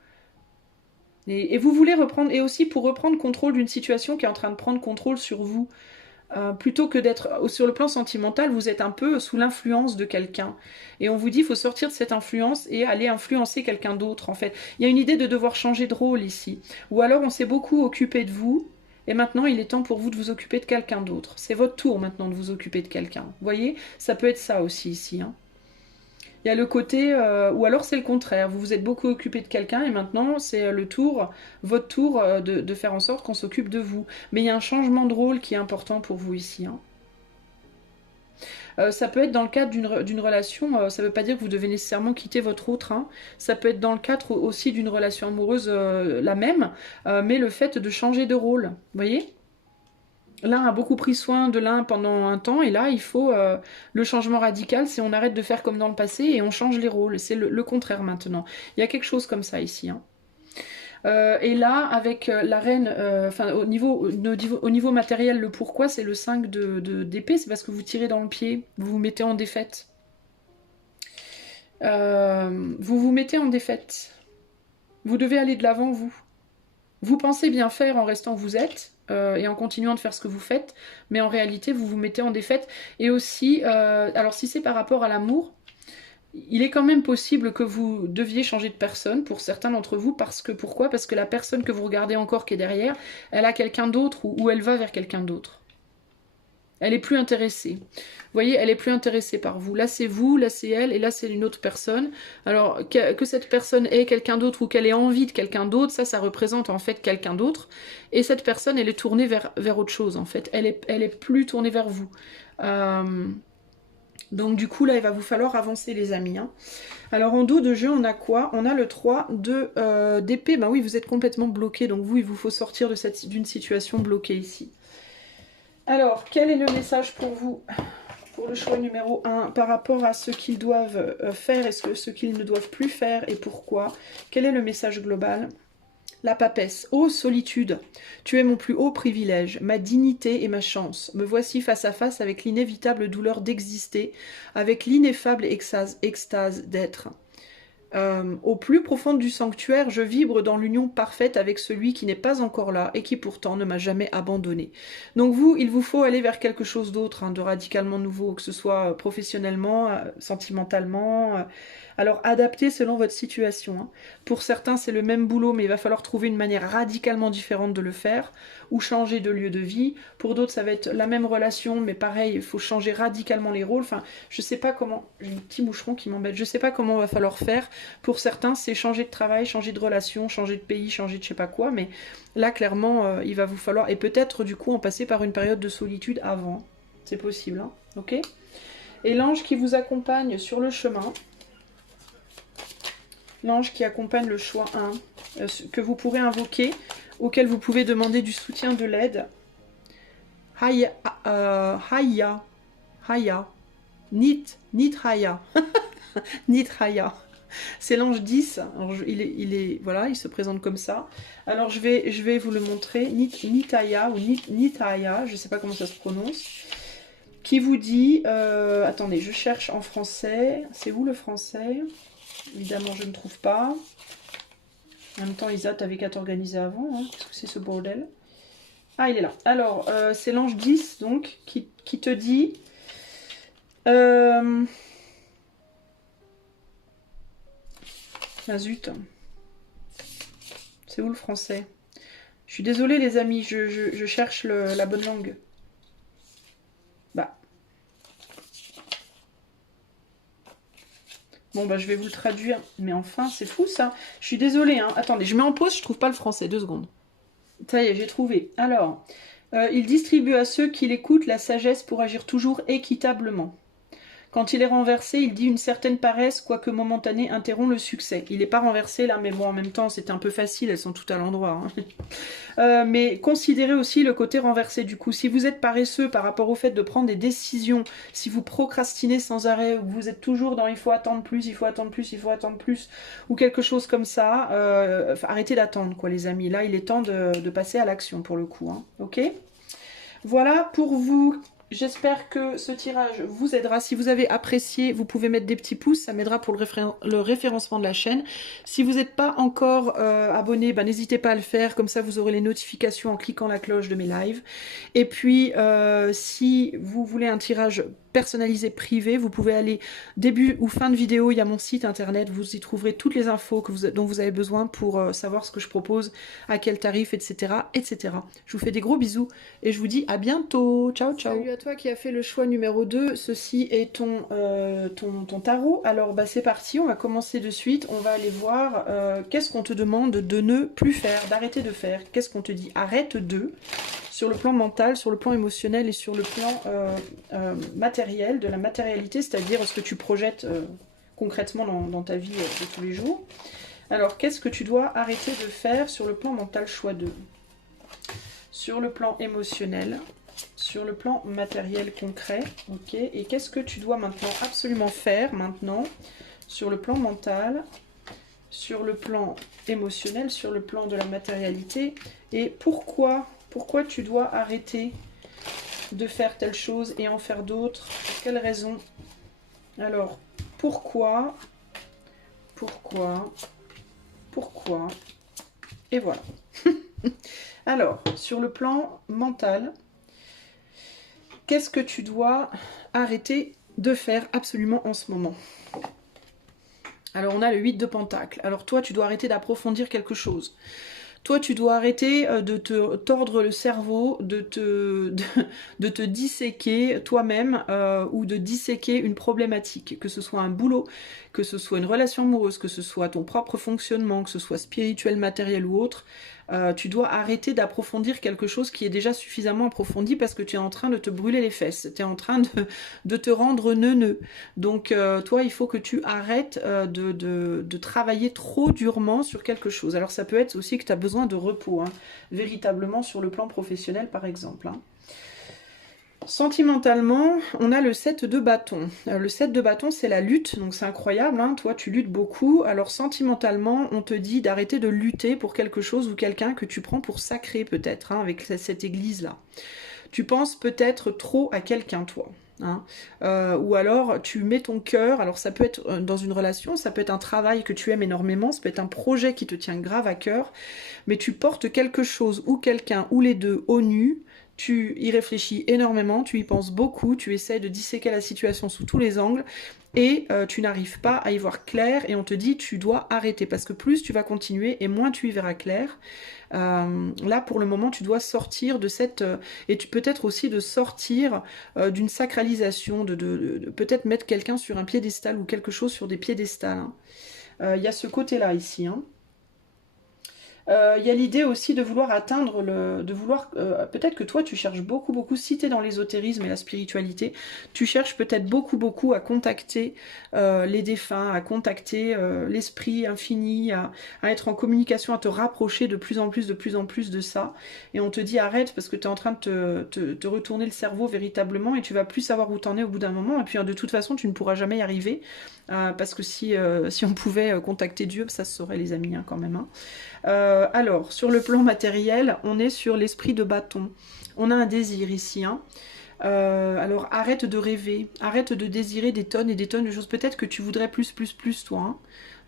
Et vous voulez reprendre, et aussi pour reprendre contrôle d'une situation qui est en train de prendre contrôle sur vous. Plutôt que d'être sur le plan sentimental, vous êtes un peu sous l'influence de quelqu'un. Et on vous dit, il faut sortir de cette influence et aller influencer quelqu'un d'autre, en fait. Il y a une idée de devoir changer de rôle ici. Ou alors on s'est beaucoup occupé de vous, et maintenant il est temps pour vous de vous occuper de quelqu'un d'autre. C'est votre tour maintenant de vous occuper de quelqu'un. Vous voyez? Ça peut être ça aussi ici, hein. Il y a le côté, ou alors c'est le contraire, vous vous êtes beaucoup occupé de quelqu'un et maintenant c'est votre tour de faire en sorte qu'on s'occupe de vous. Mais il y a un changement de rôle qui est important pour vous ici. Hein. Ça peut être dans le cadre d'une relation, ça ne veut pas dire que vous devez nécessairement quitter votre autre. Hein. Ça peut être dans le cadre aussi d'une relation amoureuse la même, mais le fait de changer de rôle. Vous voyez ? L'un a beaucoup pris soin de l'un pendant un temps, et là, il faut le changement radical, c'est on arrête de faire comme dans le passé et on change les rôles. C'est le contraire maintenant. Il y a quelque chose comme ça ici. Hein. Et là, avec la reine, enfin au niveau matériel, le pourquoi, c'est le 5 d'épée, c'est parce que vous tirez dans le pied, vous vous mettez en défaite. Vous vous mettez en défaite. Vous devez aller de l'avant, vous. Vous pensez bien faire en restant où vous êtes et en continuant de faire ce que vous faites, mais en réalité, vous vous mettez en défaite. Et aussi, alors si c'est par rapport à l'amour, il est quand même possible que vous deviez changer de personne pour certains d'entre vous, parce que pourquoi? Parce que la personne que vous regardez encore qui est derrière, elle a quelqu'un d'autre ou elle va vers quelqu'un d'autre. Elle est plus intéressée. Vous voyez, elle est plus intéressée par vous. Là, c'est vous, là, c'est elle, et là, c'est une autre personne. Alors, que cette personne ait quelqu'un d'autre ou qu'elle ait envie de quelqu'un d'autre, ça représente en fait quelqu'un d'autre. Et cette personne, elle est tournée vers autre chose, en fait. Elle est plus tournée vers vous. Donc, du coup, là, il va vous falloir avancer, les amis. Hein. Alors, en dos de jeu, on a quoi? On a le 3 d'épée. Ben oui, vous êtes complètement bloqué. Donc, vous, il vous faut sortir d'une situation bloquée ici. Alors, quel est le message pour vous, pour le choix numéro 1, par rapport à ce qu'ils doivent faire et ce qu'ils ne doivent plus faire et pourquoi? Quel est le message global? La papesse. Ô solitude, tu es mon plus haut privilège, ma dignité et ma chance. Me voici face à face avec l'inévitable douleur d'exister, avec l'ineffable extase d'être. Au plus profond du sanctuaire, je vibre dans l'union parfaite avec celui qui n'est pas encore là et qui pourtant ne m'a jamais abandonné. Donc vous, il vous faut aller vers quelque chose d'autre, hein, de radicalement nouveau, que ce soit professionnellement, sentimentalement. Alors adaptez selon votre situation. Hein. Pour certains, c'est le même boulot, mais il va falloir trouver une manière radicalement différente de le faire, ou changer de lieu de vie. Pour d'autres, ça va être la même relation, mais pareil, il faut changer radicalement les rôles. Enfin, je sais pas comment, j'ai un petit moucheron qui m'embête, je sais pas comment il va falloir faire. Pour certains, c'est changer de travail, changer de relation, changer de pays, changer de je sais pas quoi, mais là, clairement, il va vous falloir, et peut-être du coup en passer par une période de solitude avant. C'est possible, hein, ok? Et l'ange qui vous accompagne sur le chemin, l'ange qui accompagne le choix 1, que vous pourrez invoquer, auquel vous pouvez demander du soutien, de l'aide. Haya, Nitraya, Nitraya. C'est l'ange 10, alors voilà, il se présente comme ça. Alors je vais vous le montrer, Nitaya ou Nitaya, je ne sais pas comment ça se prononce, qui vous dit, attendez, je cherche en français, c'est où le français? Évidemment, je ne trouve pas. En même temps, Isa, t'avais qu'à t'organiser avant, hein, parce que c'est ce bordel. Ah, il est là. Alors, c'est l'ange 10, donc, qui te dit... Ah zut. C'est où le français? Je suis désolée les amis, je cherche la bonne langue. Bah. Bon bah je vais vous le traduire. Mais enfin, c'est fou ça. Je suis désolée, hein. Attendez, je mets en pause, je trouve pas le français. 2 secondes. Ça y est, j'ai trouvé. Alors, il distribue à ceux qui l'écoutent la sagesse pour agir toujours équitablement. Quand il est renversé, il dit une certaine paresse, quoique momentanée, interrompt le succès. Il n'est pas renversé là, mais bon, en même temps, c'était un peu facile, elles sont toutes à l'endroit. Hein. Mais considérez aussi le côté renversé du coup. Si vous êtes paresseux par rapport au fait de prendre des décisions, si vous procrastinez sans arrêt, ou vous êtes toujours dans il faut attendre plus, il faut attendre plus, il faut attendre plus, ou quelque chose comme ça, arrêtez d'attendre, quoi, les amis. Là, il est temps de passer à l'action pour le coup. Hein. Ok ? Voilà pour vous. J'espère que ce tirage vous aidera. Si vous avez apprécié, vous pouvez mettre des petits pouces. Ça m'aidera pour le référencement de la chaîne. Si vous n'êtes pas encore abonné, ben, n'hésitez pas à le faire. Comme ça, vous aurez les notifications en cliquant la cloche de mes lives. Et puis, si vous voulez un tirage personnalisé privé, vous pouvez aller début ou fin de vidéo, il y a mon site internet, vous y trouverez toutes les infos dont vous avez besoin pour savoir ce que je propose, à quel tarif, etc., etc. Je vous fais des gros bisous et je vous dis à bientôt. Ciao, ciao. Salut à toi qui as fait le choix numéro 2. Ceci est ton tarot. Alors, bah, c'est parti, on va commencer de suite. On va aller voir qu'est-ce qu'on te demande de ne plus faire, d'arrêter de faire. Qu'est-ce qu'on te dit? Arrête de... sur le plan mental, sur le plan émotionnel et sur le plan matériel, de la matérialité, c'est-à-dire ce que tu projettes concrètement dans ta vie de tous les jours. Alors, qu'est-ce que tu dois arrêter de faire sur le plan mental? Choix 2. Sur le plan émotionnel, sur le plan matériel concret, ok. Et qu'est-ce que tu dois maintenant absolument faire maintenant sur le plan mental, sur le plan émotionnel, sur le plan de la matérialité, et pourquoi tu dois arrêter de faire telle chose et en faire d'autres? Pour quelle raison? Alors, pourquoi? Et voilà. Alors, sur le plan mental, qu'est-ce que tu dois arrêter de faire absolument en ce moment? Alors, on a le 8 de Pentacle. Alors, toi, tu dois arrêter d'approfondir quelque chose. Toi, tu dois arrêter de te tordre le cerveau, de te disséquer toi-même ou de disséquer une problématique, que ce soit un boulot, que ce soit une relation amoureuse, que ce soit ton propre fonctionnement, que ce soit spirituel, matériel ou autre. Tu dois arrêter d'approfondir quelque chose qui est déjà suffisamment approfondi parce que tu es en train de te brûler les fesses, tu es en train de te rendre neuneux. Donc toi, il faut que tu arrêtes de travailler trop durement sur quelque chose. Alors ça peut être aussi que tu as besoin de repos, hein, véritablement sur le plan professionnel par exemple. Hein. Sentimentalement, on a le 7 de bâton. Le 7 de bâton, c'est la lutte, donc c'est incroyable, hein. Toi tu luttes beaucoup. Alors sentimentalement, on te dit d'arrêter de lutter pour quelque chose ou quelqu'un que tu prends pour sacré peut-être, hein, avec cette église-là. Tu penses peut-être trop à quelqu'un, toi. Hein. Ou alors tu mets ton cœur, alors ça peut être dans une relation, ça peut être un travail que tu aimes énormément, ça peut être un projet qui te tient grave à cœur, mais tu portes quelque chose ou quelqu'un ou les deux au nu. Tu y réfléchis énormément, tu y penses beaucoup, tu essaies de disséquer la situation sous tous les angles et tu n'arrives pas à y voir clair et on te dit tu dois arrêter parce que plus tu vas continuer et moins tu y verras clair. Là pour le moment tu dois sortir de cette... et tu peut-être aussi de sortir d'une sacralisation, de peut-être mettre quelqu'un sur un piédestal ou quelque chose sur des piédestals. Hein. Y a ce côté-là ici. Hein. Il y a l'idée aussi de vouloir atteindre peut-être que toi tu cherches beaucoup, si tu es dans l'ésotérisme et la spiritualité, tu cherches peut-être beaucoup à contacter les défunts, à contacter l'esprit infini, à être en communication, à te rapprocher de plus en plus de ça. Et on te dit arrête parce que tu es en train de te retourner le cerveau véritablement et tu vas plus savoir où t'en es au bout d'un moment. Et puis de toute façon tu ne pourras jamais y arriver parce que si on pouvait contacter Dieu, ça se saurait les amis hein, quand même. Hein. Alors, sur le plan matériel, on est sur l'esprit de bâton. On a un désir ici. Hein. Alors arrête de rêver, arrête de désirer des tonnes et des tonnes de choses. Peut-être que tu voudrais plus, toi. Hein.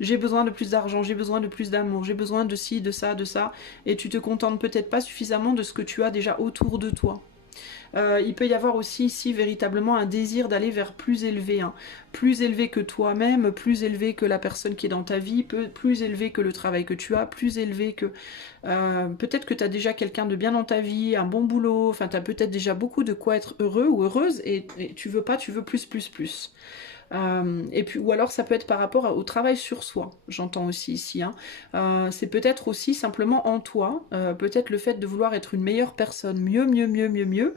J'ai besoin de plus d'argent, j'ai besoin de plus d'amour, j'ai besoin de ci, de ça, et tu te contentes peut-être pas suffisamment de ce que tu as déjà autour de toi. Il peut y avoir aussi ici véritablement un désir d'aller vers plus élevé, hein. Plus élevé que toi-même, plus élevé que la personne qui est dans ta vie, plus élevé que le travail que tu as, plus élevé que... peut-être que tu as déjà quelqu'un de bien dans ta vie, un bon boulot, enfin tu as peut-être déjà beaucoup de quoi être heureux ou heureuse et tu veux pas, tu veux plus, plus, plus. Et puis, ou alors ça peut être par rapport au travail sur soi, j'entends aussi ici. Hein. C'est peut-être aussi simplement en toi, peut-être le fait de vouloir être une meilleure personne, mieux, mieux, mieux, mieux, mieux,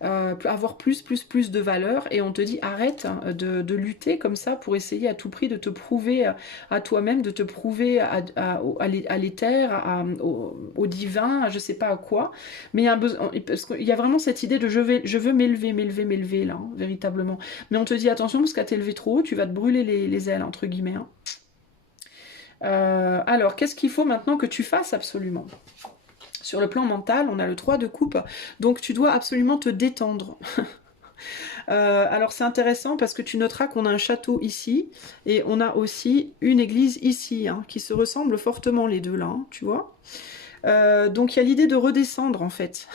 avoir plus, plus, plus de valeur, et on te dit arrête de lutter comme ça pour essayer à tout prix de te prouver à toi-même, de te prouver à l'éther, au divin, à je sais pas à quoi, mais il y a parce qu'il y a vraiment cette idée de je veux m'élever, m'élever, m'élever là, hein, véritablement. Mais on te dit attention parce qu'à t'élever trop haut, tu vas te brûler les ailes, entre guillemets. Hein. Alors, qu'est-ce qu'il faut maintenant que tu fasses absolument ? Sur le plan mental, on a le 3 de coupe, donc tu dois absolument te détendre. Alors c'est intéressant parce que tu noteras qu'on a un château ici, et on a aussi une église ici, hein, qui se ressemblent fortement les deux là, hein, tu vois. Donc il y a l'idée de redescendre en fait.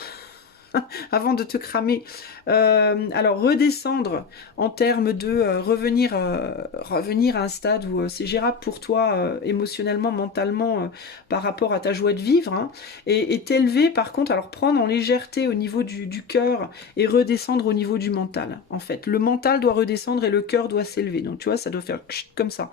Avant de te cramer. Alors redescendre en termes de revenir à un stade où c'est gérable pour toi émotionnellement, mentalement, par rapport à ta joie de vivre, hein, et t'élever par contre, alors prendre en légèreté au niveau du cœur et redescendre au niveau du mental. En fait, le mental doit redescendre et le cœur doit s'élever. Donc tu vois, ça doit faire comme ça.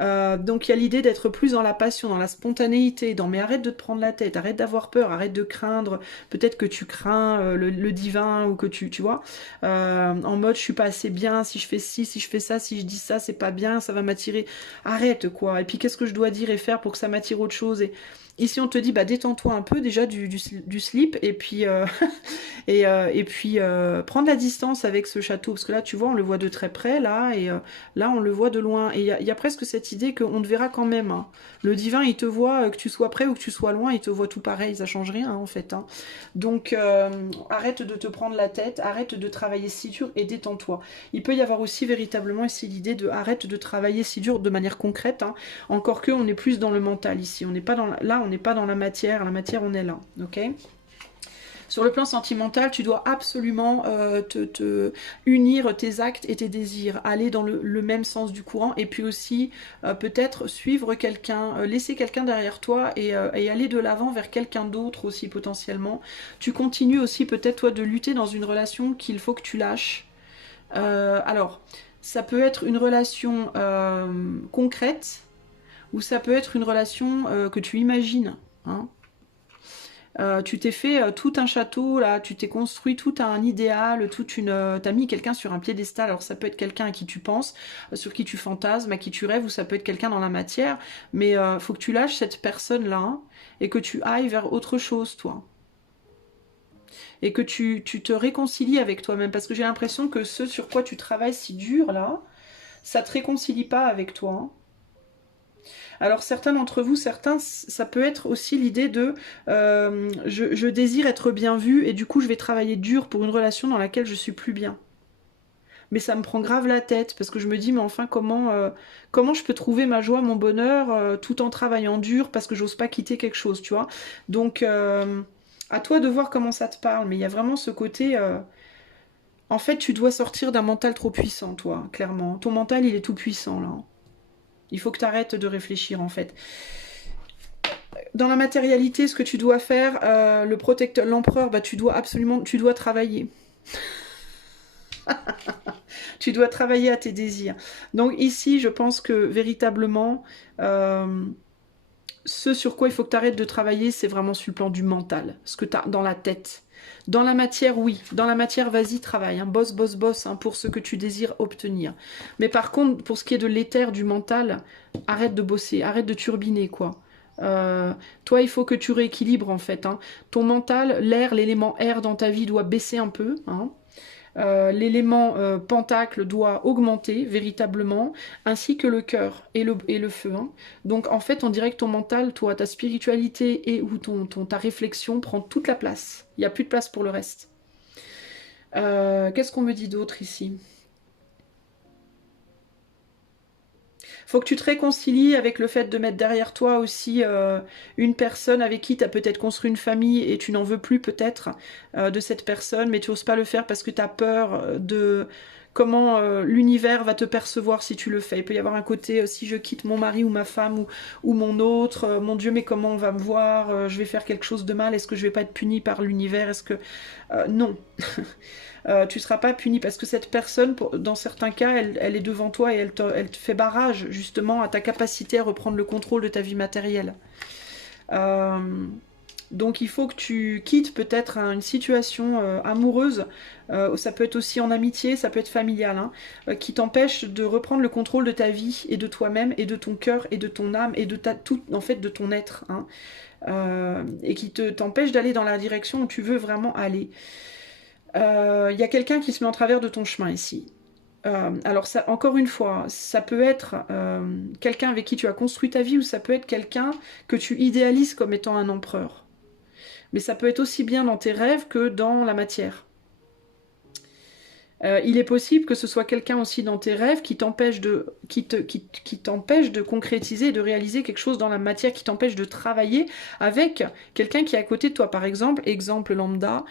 Donc il y a l'idée d'être plus dans la passion, dans la spontanéité, mais arrête de te prendre la tête, arrête d'avoir peur, arrête de craindre. Peut-être que tu crains le divin, ou que tu vois, en mode je suis pas assez bien, si je fais ci, si je fais ça, si je dis ça, c'est pas bien, ça va m'attirer. Arrête quoi. Et puis qu'est-ce que je dois dire et faire pour que ça m'attire autre chose. Et ici on te dit bah détends-toi un peu déjà du slip, et puis et puis prendre la distance avec ce château, parce que là tu vois on le voit de très près là, et là on le voit de loin, et il y a presque cette idée qu'on te verra quand même, hein. Le divin il te voit, que tu sois près ou que tu sois loin, il te voit tout pareil, ça change rien en fait, hein. Donc arrête de te prendre la tête, arrête de travailler si dur et détends-toi. Il peut y avoir aussi véritablement ici l'idée de arrête de travailler si dur de manière concrète, hein. Encore que on est plus dans le mental ici, on n'est pas dans là on n'est pas dans la matière on est là, ok. Sur le plan sentimental, tu dois absolument te unir tes actes et tes désirs, aller dans le même sens du courant, et puis aussi peut-être suivre quelqu'un, laisser quelqu'un derrière toi, et aller de l'avant vers quelqu'un d'autre aussi potentiellement. Tu continues aussi peut-être toi de lutter dans une relation qu'il faut que tu lâches. Alors, ça peut être une relation concrète, ou ça peut être une relation que tu imagines, hein. Tu t'es fait tout un château, là, tu t'es construit tout un idéal, t'as mis quelqu'un sur un piédestal. Alors ça peut être quelqu'un à qui tu penses, sur qui tu fantasmes, à qui tu rêves, ou ça peut être quelqu'un dans la matière, mais faut que tu lâches cette personne-là, hein, et que tu ailles vers autre chose, toi. Et que tu te réconcilies avec toi-même, parce que j'ai l'impression que ce sur quoi tu travailles si dur, là, ça te réconcilie pas avec toi, hein. Alors certains d'entre vous, ça peut être aussi l'idée de je désire être bien vu, et du coup je vais travailler dur pour une relation dans laquelle je suis plus bien. Mais ça me prend grave la tête, parce que je me dis mais enfin comment je peux trouver ma joie, mon bonheur tout en travaillant dur, parce que j'ose pas quitter quelque chose, tu vois. Donc à toi de voir comment ça te parle, mais il y a vraiment ce côté en fait tu dois sortir d'un mental trop puissant, toi, clairement. Ton mental il est tout puissant là. Il faut que tu arrêtes de réfléchir en fait. Dans la matérialité, ce que tu dois faire, le protecteur, l'empereur, bah tu dois travailler. Tu dois travailler à tes désirs. Donc ici, je pense que véritablement, ce sur quoi il faut que tu arrêtes de travailler, c'est vraiment sur le plan du mental, ce que tu as dans la tête. Dans la matière, oui. Dans la matière, vas-y, travaille. Hein. Bosse, bosse, bosse, hein, pour ce que tu désires obtenir. Mais par contre, pour ce qui est de l'éther, du mental, arrête de bosser, arrête de turbiner, quoi. Toi, il faut que tu rééquilibres, en fait. Hein. Ton mental, l'air, l'élément air dans ta vie doit baisser un peu, hein. L'élément pentacle doit augmenter véritablement, ainsi que le cœur et le feu. Hein. Donc en fait, on dirait que ton mental, toi, ta spiritualité et ou ta réflexion prend toute la place. Il n'y a plus de place pour le reste. Qu'est-ce qu'on me dit d'autre ici? Faut que tu te réconcilies avec le fait de mettre derrière toi aussi une personne avec qui tu as peut-être construit une famille et tu n'en veux plus peut-être de cette personne, mais tu n'oses pas le faire parce que tu as peur de comment l'univers va te percevoir si tu le fais. Il peut y avoir un côté, si je quitte mon mari ou ma femme ou mon autre, mon Dieu, mais comment on va me voir, je vais faire quelque chose de mal, est-ce que je vais pas être puni par l'univers, est-ce que... non. Tu ne seras pas puni parce que cette personne, dans certains cas, elle est devant toi et elle te fait barrage justement à ta capacité à reprendre le contrôle de ta vie matérielle. Euh, donc il faut que tu quittes peut-être une situation amoureuse, ça peut être aussi en amitié, ça peut être familial, hein, qui t'empêche de reprendre le contrôle de ta vie et de toi-même et de ton cœur et de ton âme et de tout, en fait, de ton être, hein, et qui t'empêche d'aller dans la direction où tu veux vraiment aller. Y a quelqu'un qui se met en travers de ton chemin ici. Alors ça, encore une fois, ça peut être quelqu'un avec qui tu as construit ta vie ou ça peut être quelqu'un que tu idéalises comme étant un empereur. Mais ça peut être aussi bien dans tes rêves que dans la matière. Il est possible que ce soit quelqu'un aussi dans tes rêves qui t'empêche qui t'empêche de concrétiser, de réaliser quelque chose dans la matière, qui t'empêche de travailler avec quelqu'un qui est à côté de toi. Par exemple, exemple lambda,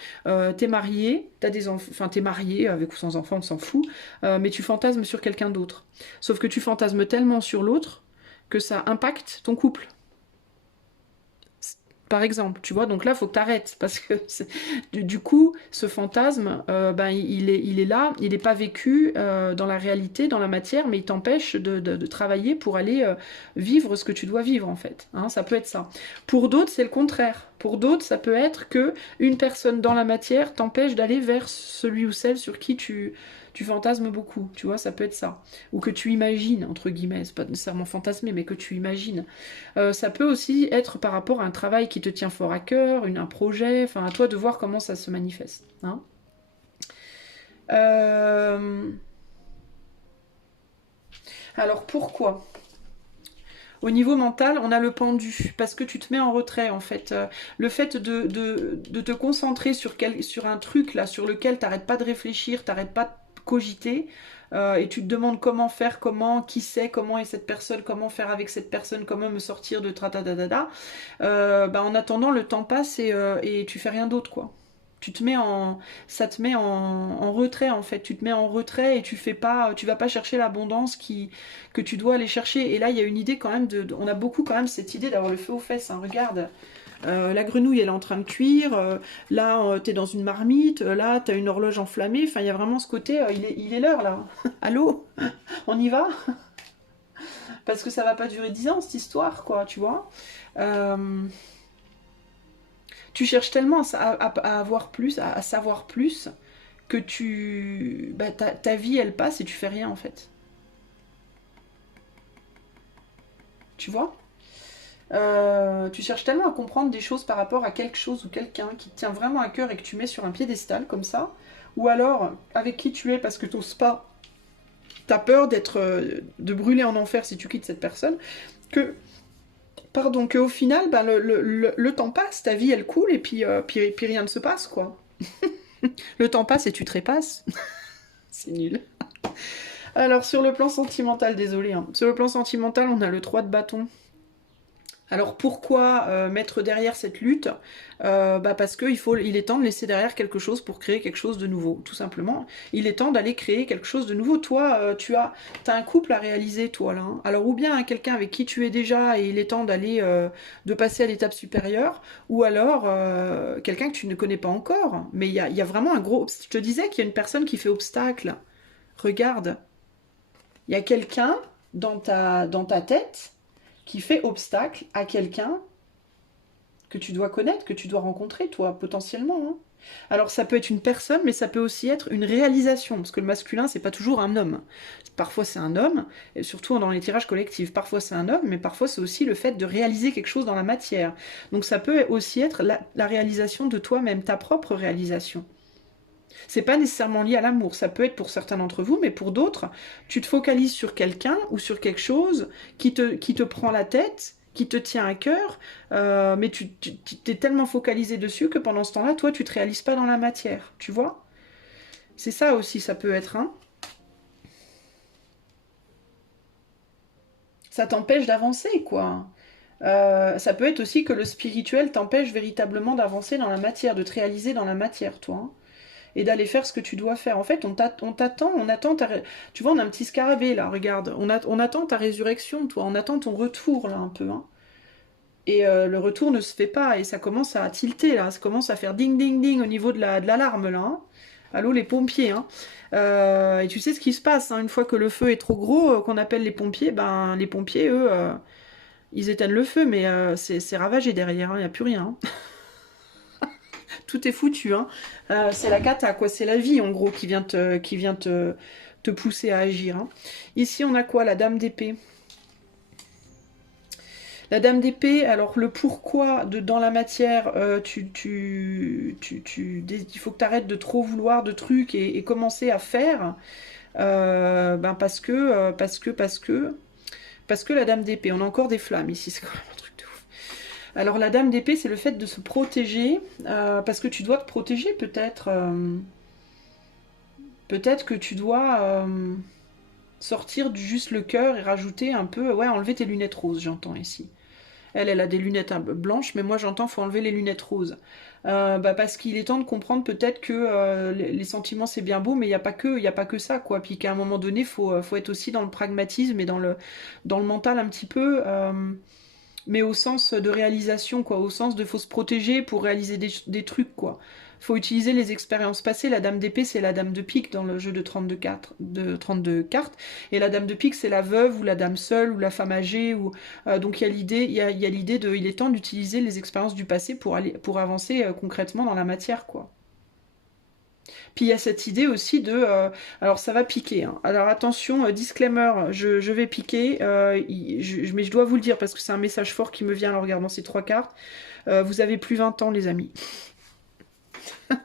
t'es marié, t'as des enfants, enfin t'es marié avec ou sans enfant, on s'en fout, mais tu fantasmes sur quelqu'un d'autre. Sauf que tu fantasmes tellement sur l'autre que ça impacte ton couple. Par exemple, tu vois, donc là, il faut que tu arrêtes, parce que du coup, ce fantasme, ben, il est là, il n'est pas vécu dans la réalité, dans la matière, mais il t'empêche de travailler pour aller vivre ce que tu dois vivre, en fait. Hein, ça peut être ça. Pour d'autres, c'est le contraire. Pour d'autres, ça peut être que une personne dans la matière t'empêche d'aller vers celui ou celle sur qui tu fantasmes beaucoup, tu vois, ça peut être ça. Ou que tu imagines, entre guillemets, c'est pas nécessairement fantasmer, mais que tu imagines. Ça peut aussi être par rapport à un travail qui te tient fort à cœur, un projet, enfin à toi de voir comment ça se manifeste. Hein. Alors pourquoi? Au niveau mental, on a le pendu, parce que tu te mets en retrait en fait. Le fait de te concentrer sur un truc là, sur lequel t'arrêtes pas de réfléchir, t'arrêtes pas de cogiter, et tu te demandes comment faire, comment, qui c'est, comment est cette personne, comment faire avec cette personne, comment me sortir de tratadadada, bah, en attendant le temps passe et tu fais rien d'autre quoi. Tu te mets en, ça te met en retrait en fait. Tu te mets en retrait et tu vas pas chercher l'abondance que tu dois aller chercher. Et là, il y a une idée quand même on a beaucoup quand même cette idée d'avoir le feu aux fesses. Hein. Regarde, la grenouille elle est en train de cuire. Là, t'es dans une marmite. Là, t'as une horloge enflammée. Enfin, il y a vraiment ce côté. Il est l'heure là. Allô, on y va? Parce que ça va pas durer 10 ans cette histoire, quoi. Tu vois. Tu cherches tellement à avoir plus, à savoir plus, que bah, ta vie elle passe et tu fais rien en fait. Tu vois. Tu cherches tellement à comprendre des choses par rapport à quelque chose ou quelqu'un qui te tient vraiment à cœur et que tu mets sur un piédestal comme ça, ou alors avec qui tu es parce que tu n'oses pas, t'as peur de brûler en enfer si tu quittes cette personne, que au final, bah, le temps passe, ta vie elle coule et puis rien ne se passe quoi. Le temps passe et tu trépasses. C'est nul. Alors sur le plan sentimental, désolé, hein. Sur le plan sentimental, on a le 3 de bâton. Alors pourquoi mettre derrière cette lutte bah parce qu'il est temps de laisser derrière quelque chose pour créer quelque chose de nouveau, tout simplement. Il est temps d'aller créer quelque chose de nouveau. Toi, t'as un couple à réaliser, toi là. Hein. Alors ou bien quelqu'un avec qui tu es déjà et il est temps de passer à l'étape supérieure, ou alors quelqu'un que tu ne connais pas encore. Mais il y a vraiment un gros. Je te disais qu'il y a une personne qui fait obstacle. Regarde, il y a quelqu'un dans ta tête qui fait obstacle à quelqu'un que tu dois connaître, que tu dois rencontrer, toi, potentiellement. Hein. Alors ça peut être une personne, mais ça peut aussi être une réalisation, parce que le masculin, c'est pas toujours un homme. Parfois c'est un homme, et surtout dans les tirages collectifs. Parfois c'est un homme, mais parfois c'est aussi le fait de réaliser quelque chose dans la matière. Donc ça peut aussi être la réalisation de toi-même, ta propre réalisation. C'est pas nécessairement lié à l'amour, ça peut être pour certains d'entre vous, mais pour d'autres, tu te focalises sur quelqu'un ou sur quelque chose qui te prend la tête, qui te tient à cœur, mais tu t'es tellement focalisé dessus que pendant ce temps-là, toi, tu te réalises pas dans la matière, tu vois. C'est ça aussi, ça peut être, hein. Ça t'empêche d'avancer, quoi. Ça peut être aussi que le spirituel t'empêche véritablement d'avancer dans la matière, de te réaliser dans la matière, toi, hein, et d'aller faire ce que tu dois faire. En fait, on t'attend, on attend ta... Tu vois, on a un petit scarabée, là, regarde. On attend ta résurrection, toi. On attend ton retour, là, un peu, hein. Et le retour ne se fait pas, et ça commence à tilter, là. Ça commence à faire ding, ding, ding au niveau de l'alarme, là, hein. Allô, les pompiers, hein. Et tu sais ce qui se passe, hein, une fois que le feu est trop gros, qu'on appelle les pompiers, ben, les pompiers, eux... ils éteignent le feu, mais c'est ravagé derrière, il n'y a plus rien, hein. Tout est foutu, hein. C'est la cata, quoi. C'est la vie, en gros, qui vient te pousser à agir, hein. Ici, on a quoi? La dame d'épée. La dame d'épée, alors le pourquoi dans la matière, il faut que tu arrêtes de trop vouloir de trucs et commencer à faire, ben parce que la dame d'épée, on a encore des flammes ici, c'est quand même un truc de ouf. Alors la dame d'épée, c'est le fait de se protéger, parce que tu dois te protéger peut-être. Peut-être que tu dois sortir du juste le cœur et rajouter un peu... Ouais, enlever tes lunettes roses, j'entends ici. Elle a des lunettes un peu blanches, mais moi j'entends faut enlever les lunettes roses. Parce qu'il est temps de comprendre peut-être que les sentiments c'est bien beau, mais il y a pas que ça, quoi. Puis qu'à un moment donné, faut être aussi dans le pragmatisme et dans le mental un petit peu, mais au sens de réalisation, quoi. Au sens de faut se protéger pour réaliser des trucs, quoi. Faut utiliser les expériences passées. La dame d'épée, c'est la dame de pique dans le jeu de 32 cartes. Et la dame de pique, c'est la veuve ou la dame seule ou la femme âgée. Donc il y a l'idée de... Il est temps d'utiliser les expériences du passé pour avancer concrètement dans la matière, quoi. Puis il y a cette idée aussi de... alors ça va piquer, hein. Alors attention, disclaimer, je vais piquer, mais je dois vous le dire parce que c'est un message fort qui me vient en regardant ces 3 cartes. Vous avez plus 20 ans, les amis.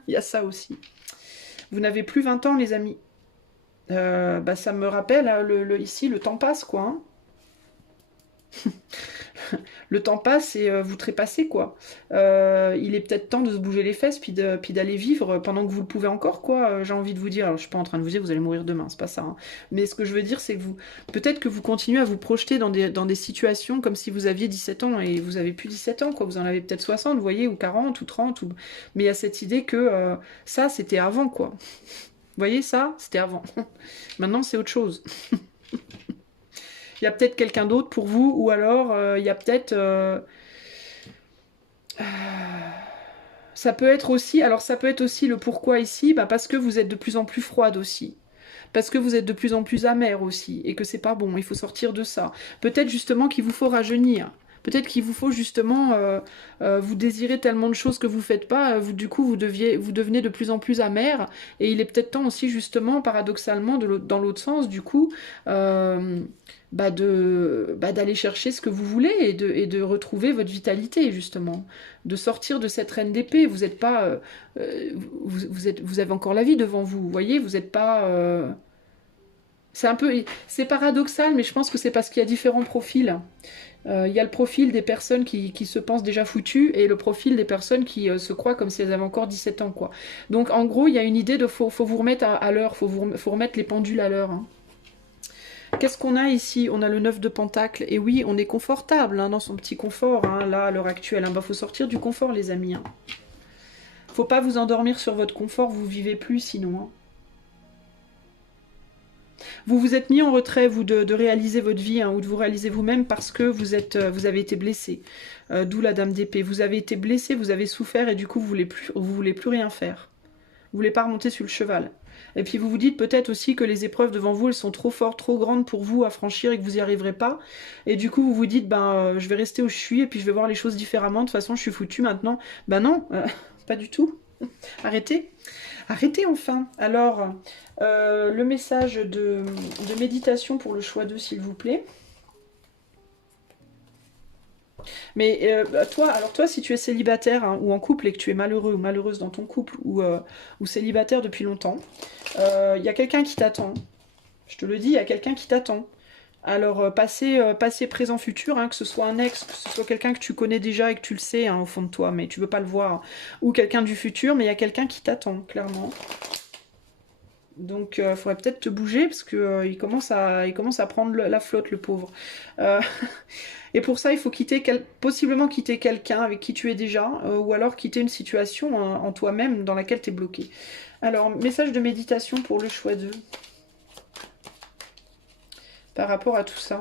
Il y a ça aussi. Vous n'avez plus 20 ans, les amis. Ça me rappelle, hein, ici, le temps passe, quoi, hein. Le temps passe et vous trépassez, quoi. Il est peut-être temps de se bouger les fesses puis d'aller vivre pendant que vous le pouvez encore, quoi. J'ai envie de vous dire, alors je suis pas en train de vous dire vous allez mourir demain, c'est pas ça, hein. Mais ce que je veux dire, c'est que peut-être que vous continuez à vous projeter dans des situations comme si vous aviez 17 ans et vous avez plus 17 ans, quoi. Vous en avez peut-être 60, vous voyez, ou 40 ou 30. Mais il y a cette idée que ça, c'était avant, quoi. Vous voyez, ça, c'était avant. Maintenant, c'est autre chose. Il y a peut-être quelqu'un d'autre pour vous, ou alors il y a peut-être... ça peut être aussi... Alors ça peut être aussi le pourquoi ici, parce que vous êtes de plus en plus froide aussi. Parce que vous êtes de plus en plus amère aussi, et que c'est pas bon, il faut sortir de ça. Peut-être justement qu'il vous faut rajeunir. Peut-être qu'il vous faut justement, vous désirez tellement de choses que vous faites pas, du coup vous devenez de plus en plus amer, et il est peut-être temps aussi justement, paradoxalement, dans l'autre sens, du coup, d'aller chercher ce que vous voulez et de retrouver votre vitalité justement, de sortir de cette reine d'épée. Vous êtes pas, vous avez encore la vie devant vous, vous voyez, vous n'êtes pas. C'est paradoxal, mais je pense que c'est parce qu'il y a différents profils. Il y a le profil des personnes qui se pensent déjà foutues et le profil des personnes qui se croient comme si elles avaient encore 17 ans, quoi. Donc en gros, il y a une idée de faut vous remettre à l'heure, faut remettre les pendules à l'heure, hein. Qu'est-ce qu'on a ici? On a le 9 de Pentacle. Et oui, on est confortable, hein, dans son petit confort, hein, là, à l'heure actuelle. Faut sortir du confort, les amis, hein. Faut pas vous endormir sur votre confort, vous vivez plus sinon, hein. Vous vous êtes mis en retrait, vous, de réaliser votre vie, hein, ou de vous réaliser vous-même parce que vous avez été blessé. D'où la dame d'épée. Vous avez été blessé, vous avez souffert et du coup, vous voulez plus rien faire. Vous voulez pas remonter sur le cheval. Et puis vous vous dites peut-être aussi que les épreuves devant vous, elles sont trop fortes, trop grandes pour vous à franchir et que vous n'y arriverez pas. Et du coup, vous vous dites, je vais rester où je suis et puis je vais voir les choses différemment. De toute façon, je suis foutue maintenant. Non, pas du tout. Arrêtez. Arrêtez enfin. Alors, le message de méditation pour le choix 2, s'il vous plaît. Mais toi, si tu es célibataire, hein, ou en couple et que tu es malheureux ou malheureuse dans ton couple ou célibataire depuis longtemps, il y a quelqu'un qui t'attend. Je te le dis, il y a quelqu'un qui t'attend. Alors, passé, présent, futur, hein, que ce soit un ex, que ce soit quelqu'un que tu connais déjà et que tu le sais, hein, au fond de toi, mais tu veux pas le voir, ou quelqu'un du futur, mais il y a quelqu'un qui t'attend, clairement. Donc il faudrait peut-être te bouger parce que il commence à prendre la flotte, le pauvre. Euh, et pour ça, il faut possiblement quitter quelqu'un avec qui tu es déjà, ou alors quitter une situation en toi-même dans laquelle tu es bloqué. Alors, message de méditation pour le choix 2 par rapport à tout ça.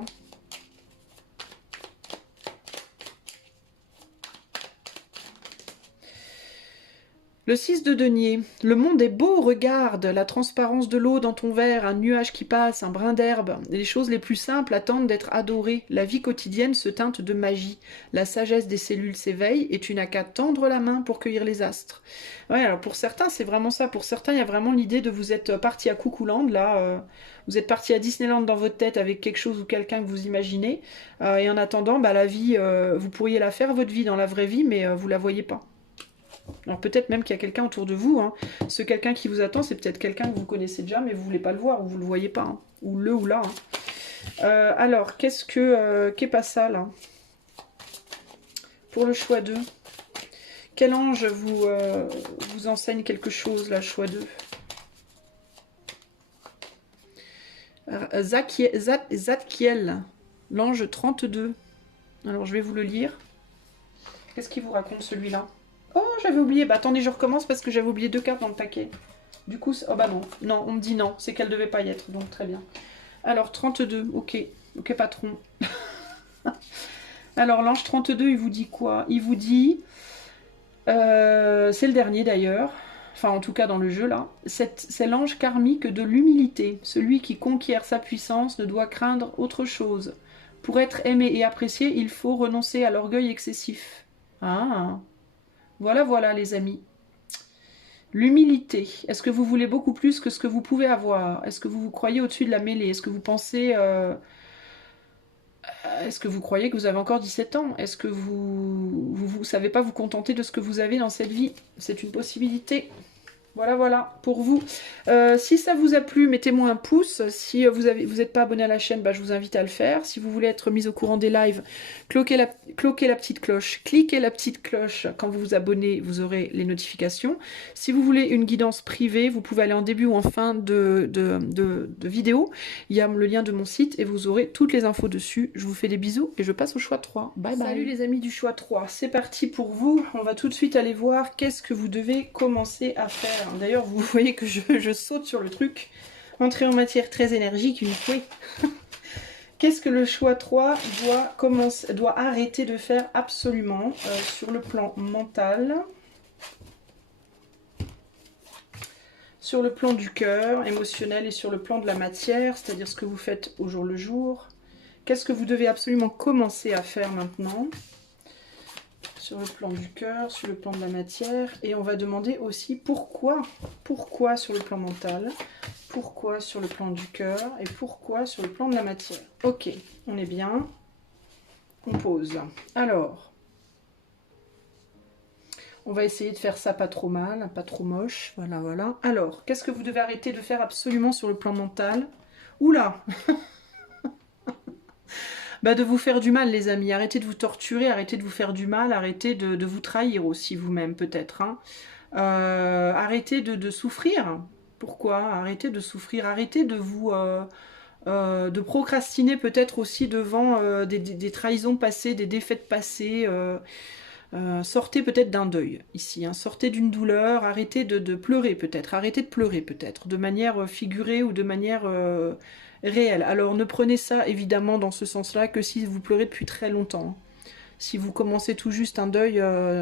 Le 6 de denier. Le monde est beau, regarde, la transparence de l'eau dans ton verre, un nuage qui passe, un brin d'herbe. Les choses les plus simples attendent d'être adorées. La vie quotidienne se teinte de magie. La sagesse des cellules s'éveille et tu n'as qu'à tendre la main pour cueillir les astres. Ouais, alors pour certains, c'est vraiment ça. Pour certains, il y a vraiment l'idée de vous être parti à Coucouland, là. Vous êtes parti à Disneyland dans votre tête avec quelque chose ou quelqu'un que vous imaginez. Et en attendant, bah, la vie, vous pourriez la faire, votre vie, dans la vraie vie, mais vous la voyez pas. Alors peut-être même qu'il y a quelqu'un autour de vous. Hein. Ce quelqu'un qui vous attend, c'est peut-être quelqu'un que vous connaissez déjà, mais vous voulez pas le voir, ou vous le voyez pas. Hein. Ou le ou la. Hein. Alors, qu'est pas ça, là? Pour le choix 2. Quel ange vous enseigne quelque chose, là, choix 2? Zadkiel, l'ange 32. Alors, je vais vous le lire. Qu'est-ce qu'il vous raconte, celui-là? Oh, j'avais oublié. Bah attendez, je recommence parce que j'avais oublié 2 cartes dans le paquet. Du coup, oh bah non. Non, on me dit non. C'est qu'elle devait pas y être. Donc très bien. Alors, 32. Ok. Ok, patron. Alors, l'ange 32, il vous dit quoi? Il vous dit... c'est le dernier d'ailleurs. Enfin, en tout cas dans le jeu là. C'est l'ange karmique de l'humilité. Celui qui conquiert sa puissance ne doit craindre autre chose. Pour être aimé et apprécié, il faut renoncer à l'orgueil excessif. Ah. Voilà, voilà les amis. L'humilité. Est-ce que vous voulez beaucoup plus que ce que vous pouvez avoir? Est-ce que vous vous croyez au-dessus de la mêlée? Est-ce que vous pensez... Est-ce que vous croyez que vous avez encore 17 ans? Est-ce que vous savez pas vous contenter de ce que vous avez dans cette vie? C'est une possibilité. Voilà, voilà, pour vous. Si ça vous a plu, mettez-moi un pouce. Si vous n'êtes pas abonné à la chaîne, bah, je vous invite à le faire. Si vous voulez être mis au courant des lives, cliquez la petite cloche. Cliquez la petite cloche. Quand vous vous abonnez, vous aurez les notifications. Si vous voulez une guidance privée, vous pouvez aller en début ou en fin de vidéo. Il y a le lien de mon site et vous aurez toutes les infos dessus. Je vous fais des bisous et je passe au choix 3. Bye bye. Salut les amis du choix 3. C'est parti pour vous. On va tout de suite aller voir qu'est-ce que vous devez commencer à faire. D'ailleurs, vous voyez que je saute sur le truc. Entrée en matière très énergique, une fouée. Qu'est-ce que le choix 3 doit arrêter de faire absolument sur le plan mental, sur le plan du cœur, émotionnel et sur le plan de la matière, c'est-à-dire ce que vous faites au jour le jour. Qu'est-ce que vous devez absolument commencer à faire maintenant ? Sur le plan du cœur, sur le plan de la matière. Et on va demander aussi pourquoi. Pourquoi sur le plan mental, pourquoi sur le plan du cœur et pourquoi sur le plan de la matière. Ok, on est bien. On pose. Alors, on va essayer de faire ça pas trop mal, pas trop moche. Voilà, voilà. Alors, qu'est-ce que vous devez arrêter de faire absolument sur le plan mental? Oula. Bah de vous faire du mal les amis, arrêtez de vous torturer, arrêtez de vous faire du mal, arrêtez de vous trahir aussi vous-même peut-être. Hein. Arrêtez de souffrir. Pourquoi? Arrêtez de souffrir, arrêtez de vous... de procrastiner peut-être aussi devant des trahisons passées, des défaites passées. Sortez peut-être d'un deuil ici, hein. Sortez d'une douleur, arrêtez de pleurer peut-être, arrêtez de pleurer peut-être, de manière figurée ou de manière... réel. Alors ne prenez ça évidemment dans ce sens-là que si vous pleurez depuis très longtemps. Si vous commencez tout juste un deuil,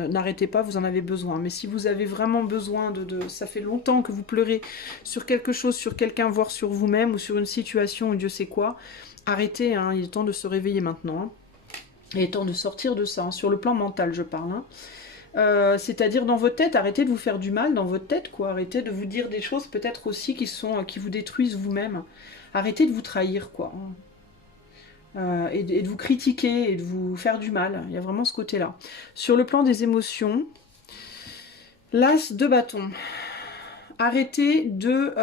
n'arrêtez pas, vous en avez besoin. Mais si vous avez vraiment besoin ça fait longtemps que vous pleurez sur quelque chose, sur quelqu'un, voire sur vous-même ou sur une situation ou Dieu sait quoi, arrêtez, hein, il est temps de se réveiller maintenant. Hein. Il est temps de sortir de ça, hein, sur le plan mental je parle. Hein. C'est-à-dire dans votre tête, arrêtez de vous faire du mal dans votre tête, quoi. Arrêtez de vous dire des choses peut-être aussi qui vous détruisent vous-même. Arrêtez de vous trahir, quoi. Et de vous critiquer et de vous faire du mal. Il y a vraiment ce côté-là. Sur le plan des émotions, l'as de bâton. Arrêtez de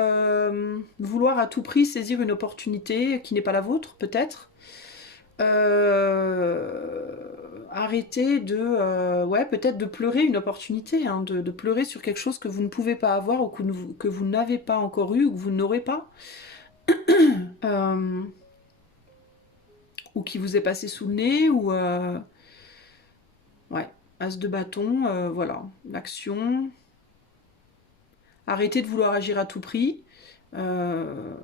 vouloir à tout prix saisir une opportunité qui n'est pas la vôtre, peut-être. arrêter de, ouais, peut-être de pleurer une opportunité, hein, de pleurer sur quelque chose que vous ne pouvez pas avoir ou que vous n'avez pas encore eu ou que vous n'aurez pas. Euh, ou qui vous est passé sous le nez, ou... ouais, as de bâton, voilà, l'action. Arrêtez de vouloir agir à tout prix.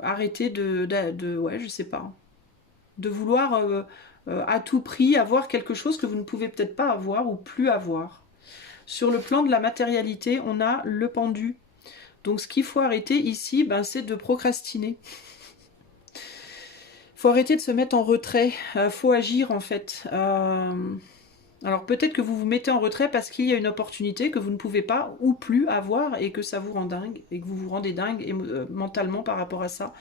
Arrêtez ouais, je sais pas, de vouloir à tout prix avoir quelque chose que vous ne pouvez peut-être pas avoir ou plus avoir. Sur le plan de la matérialité, on a le pendu. Donc ce qu'il faut arrêter ici, ben, c'est de procrastiner. Faut arrêter de se mettre en retrait. Faut agir en fait. Alors peut-être que vous vous mettez en retrait parce qu'il y a une opportunité que vous ne pouvez pas ou plus avoir et que ça vous rend dingue et que vous vous rendez dingue mentalement par rapport à ça.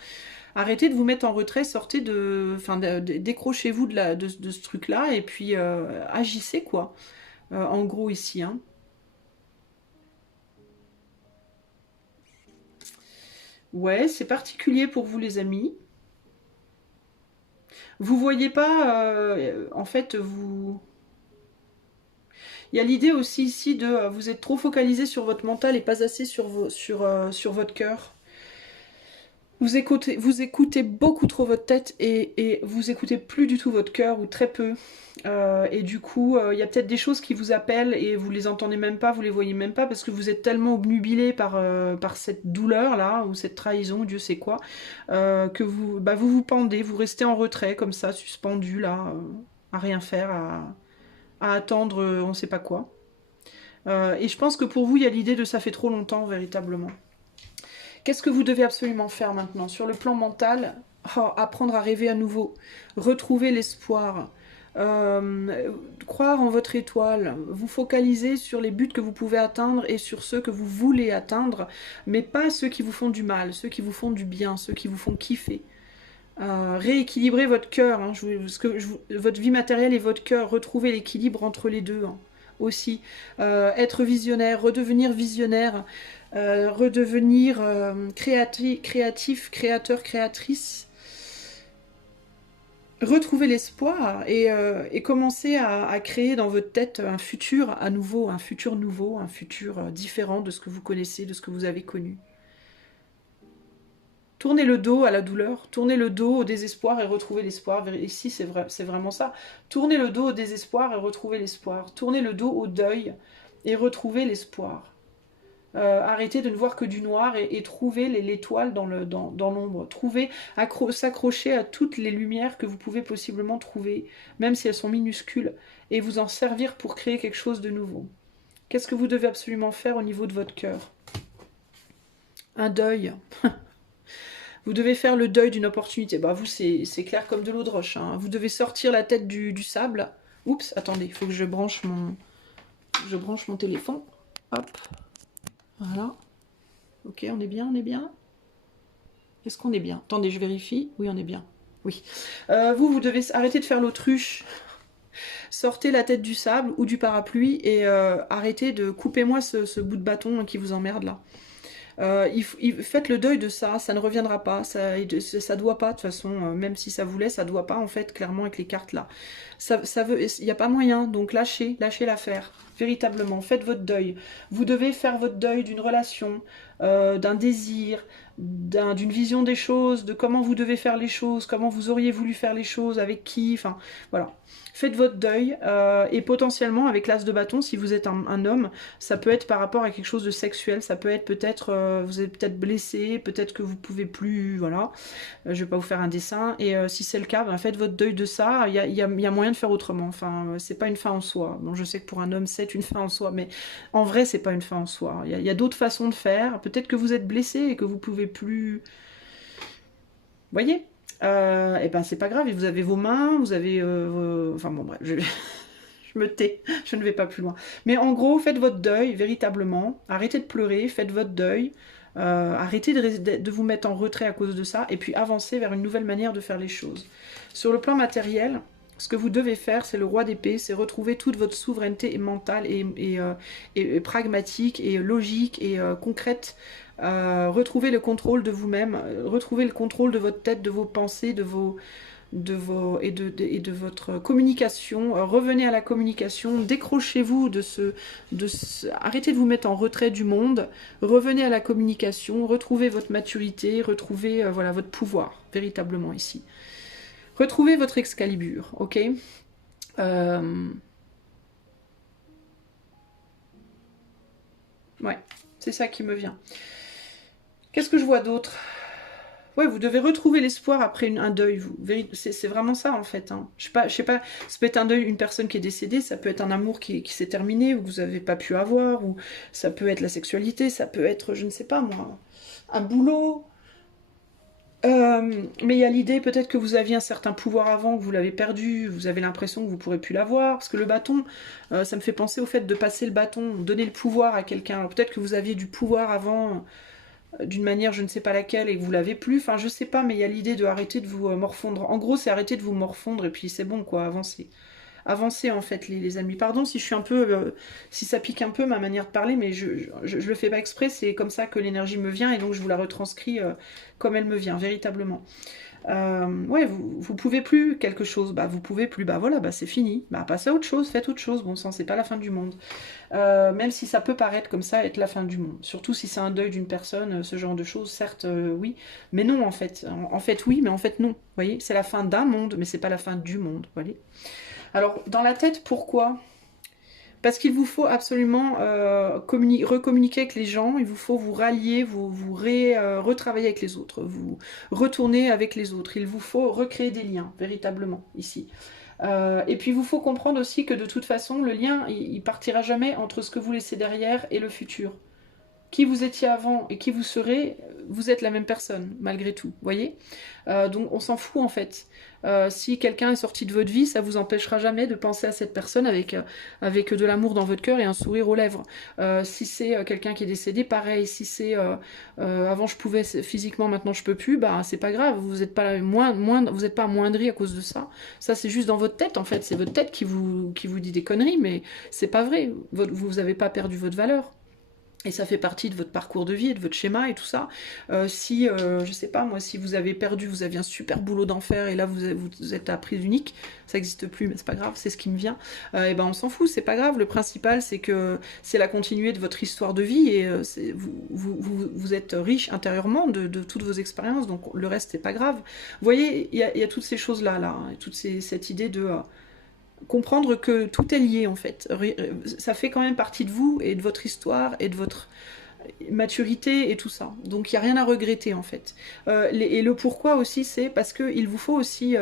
Arrêtez de vous mettre en retrait, sortez de, enfin, décrochez-vous de ce truc-là et puis agissez quoi. En gros ici. Hein. Ouais, c'est particulier pour vous les amis. Vous voyez pas, en fait, vous... Il y a l'idée aussi ici de vous êtes trop focalisé sur votre mental et pas assez sur votre cœur. Vous écoutez beaucoup trop votre tête et vous écoutez plus du tout votre cœur ou très peu. Et du coup, il y a peut-être des choses qui vous appellent et vous les entendez même pas, vous les voyez même pas parce que vous êtes tellement obnubilé par cette douleur là ou cette trahison, Dieu sait quoi, que vous vous pendez, vous restez en retrait comme ça, suspendu là, à rien faire, à attendre on sait pas quoi. Et je pense que pour vous, il y a l'idée de ça fait trop longtemps véritablement. Qu'est-ce que vous devez absolument faire maintenant? Sur le plan mental, apprendre à rêver à nouveau, retrouver l'espoir, croire en votre étoile, vous focaliser sur les buts que vous pouvez atteindre et sur ceux que vous voulez atteindre, mais pas ceux qui vous font du mal, ceux qui vous font du bien, ceux qui vous font kiffer. Rééquilibrer votre cœur, hein, votre vie matérielle et votre cœur, retrouver l'équilibre entre les deux. Hein, aussi, être visionnaire, redevenir visionnaire, redevenir créatif, créateur, créatrice, retrouver l'espoir et commencer à créer dans votre tête un futur à nouveau, un futur nouveau, un futur différent de ce que vous connaissez, de ce que vous avez connu. Tournez le dos à la douleur, tournez le dos au désespoir et retrouvez l'espoir. Ici, c'est vrai, c'est vraiment ça. Tournez le dos au désespoir et retrouvez l'espoir. Tournez le dos au deuil et retrouvez l'espoir. Arrêtez de ne voir que du noir et trouvez l'étoile dans l'ombre. Trouvez, s'accrocher à toutes les lumières que vous pouvez possiblement trouver, même si elles sont minuscules, et vous en servir pour créer quelque chose de nouveau. Qu'est-ce que vous devez absolument faire au niveau de votre cœur? Un deuil. Vous devez faire le deuil d'une opportunité. Bah vous, c'est clair comme de l'eau de roche. Hein. Vous devez sortir la tête du sable. Oups, attendez, il faut que je branche mon téléphone. Hop. Voilà. Ok, on est bien, on est bien. Est-ce qu'on est bien? Attendez, je vérifie. Oui, on est bien. Oui. Vous devez arrêter de faire l'autruche. Sortez la tête du sable ou du parapluie et arrêtez de... Coupez-moi ce bout de bâton qui vous emmerde là. Faites le deuil de ça, ça ne reviendra pas, ça doit pas de toute façon, même si ça voulait, ça doit pas en fait, clairement avec les cartes là. Il n'y a pas moyen, donc lâchez l'affaire, véritablement, faites votre deuil. Vous devez faire votre deuil d'une relation, d'un désir, d'une vision des choses, de comment vous devez faire les choses, comment vous auriez voulu faire les choses, avec qui, enfin voilà. Faites votre deuil et potentiellement avec l'as de bâton, si vous êtes un homme, ça peut être par rapport à quelque chose de sexuel, ça peut être peut-être, vous êtes peut-être blessé, peut-être que vous pouvez plus, voilà, je vais pas vous faire un dessin, et si c'est le cas, ben, faites votre deuil de ça, il y a moyen de faire autrement, enfin, c'est pas une fin en soi, bon je sais que pour un homme c'est une fin en soi, mais en vrai c'est pas une fin en soi, il y a d'autres façons de faire, peut-être que vous êtes blessé et que vous pouvez plus, voyez. Et ben c'est pas grave, vous avez vos mains, vous avez... Enfin bon bref, je me tais, je ne vais pas plus loin. Mais en gros, faites votre deuil, véritablement, arrêtez de pleurer, faites votre deuil, arrêtez de vous mettre en retrait à cause de ça, et puis avancez vers une nouvelle manière de faire les choses. Sur le plan matériel, ce que vous devez faire, c'est le roi d'épée, c'est retrouver toute votre souveraineté mentale et pragmatique et logique et concrète. Retrouver le contrôle de vous-même, retrouver le contrôle de votre tête, de vos pensées, de vos et de votre communication. Revenez à la communication, décrochez-vous arrêtez de vous mettre en retrait du monde, revenez à la communication, retrouvez votre maturité, retrouvez voilà, votre pouvoir, véritablement ici. Retrouvez votre Excalibur, ok. Ouais, c'est ça qui me vient. Qu'est-ce que je vois d'autre? Ouais, vous devez retrouver l'espoir après un deuil. C'est vraiment ça en fait. Hein. Je sais pas, ça peut être un deuil, une personne qui est décédée, ça peut être un amour qui s'est terminé, ou que vous n'avez pas pu avoir, ou ça peut être la sexualité, ça peut être, je ne sais pas moi, un boulot. Mais il y a l'idée peut-être que vous aviez un certain pouvoir avant, que vous l'avez perdu, vous avez l'impression que vous ne pourrez plus l'avoir, parce que le bâton, ça me fait penser au fait de passer le bâton, donner le pouvoir à quelqu'un. Peut-être que vous aviez du pouvoir avant, d'une manière je ne sais pas laquelle, et que vous l'avez plus, enfin je sais pas, mais il y a l'idée de arrêter de vous morfondre. En gros, c'est arrêter de vous morfondre, et puis c'est bon quoi, avancer. Avancer en fait les amis. Pardon si je suis un peu, si ça pique un peu ma manière de parler, mais je le fais pas exprès, c'est comme ça que l'énergie me vient, et donc je vous la retranscris comme elle me vient, véritablement. Ouais, vous pouvez plus quelque chose, bah vous pouvez plus, bah voilà, bah c'est fini, bah passez à autre chose, faites autre chose, bon sang, c'est pas la fin du monde. Même si ça peut paraître comme ça être la fin du monde, surtout si c'est un deuil d'une personne, ce genre de choses, certes oui, mais non en fait, en fait oui, mais en fait non, vous voyez, c'est la fin d'un monde, mais c'est pas la fin du monde, vous voyez. Alors dans la tête, pourquoi? Parce qu'il vous faut absolument recommuniquer avec les gens, il vous faut vous rallier, retravailler avec les autres, vous retourner avec les autres, il vous faut recréer des liens, véritablement, ici. Et puis il vous faut comprendre aussi que de toute façon, le lien, il partira jamais entre ce que vous laissez derrière et le futur. Qui vous étiez avant et qui vous serez, vous êtes la même personne, malgré tout, voyez. Donc on s'en fout en fait. Si quelqu'un est sorti de votre vie, ça vous empêchera jamais de penser à cette personne avec de l'amour dans votre cœur et un sourire aux lèvres. Si c'est quelqu'un qui est décédé, pareil. Si c'est avant je pouvais physiquement, maintenant je peux plus, bah c'est pas grave. Vous n'êtes pas vous êtes pas amoindri à cause de ça. Ça c'est juste dans votre tête en fait. C'est votre tête qui vous dit des conneries, mais c'est pas vrai. Vous avez pas perdu votre valeur. Et ça fait partie de votre parcours de vie, de votre schéma et tout ça. Je sais pas moi, si vous avez perdu, vous aviez un super boulot d'enfer et là vous êtes à prise unique, ça n'existe plus, mais c'est pas grave, c'est ce qui me vient. Et ben on s'en fout, c'est pas grave. Le principal, c'est que c'est la continuité de votre histoire de vie et vous êtes riche intérieurement de toutes vos expériences, donc le reste c'est pas grave. Vous voyez, il y a toutes ces choses là, cette idée de comprendre que tout est lié en fait. Ça fait quand même partie de vous et de votre histoire et de votre maturité et tout ça. Donc il n'y a rien à regretter en fait. Et le pourquoi aussi, c'est parce qu'il vous faut aussi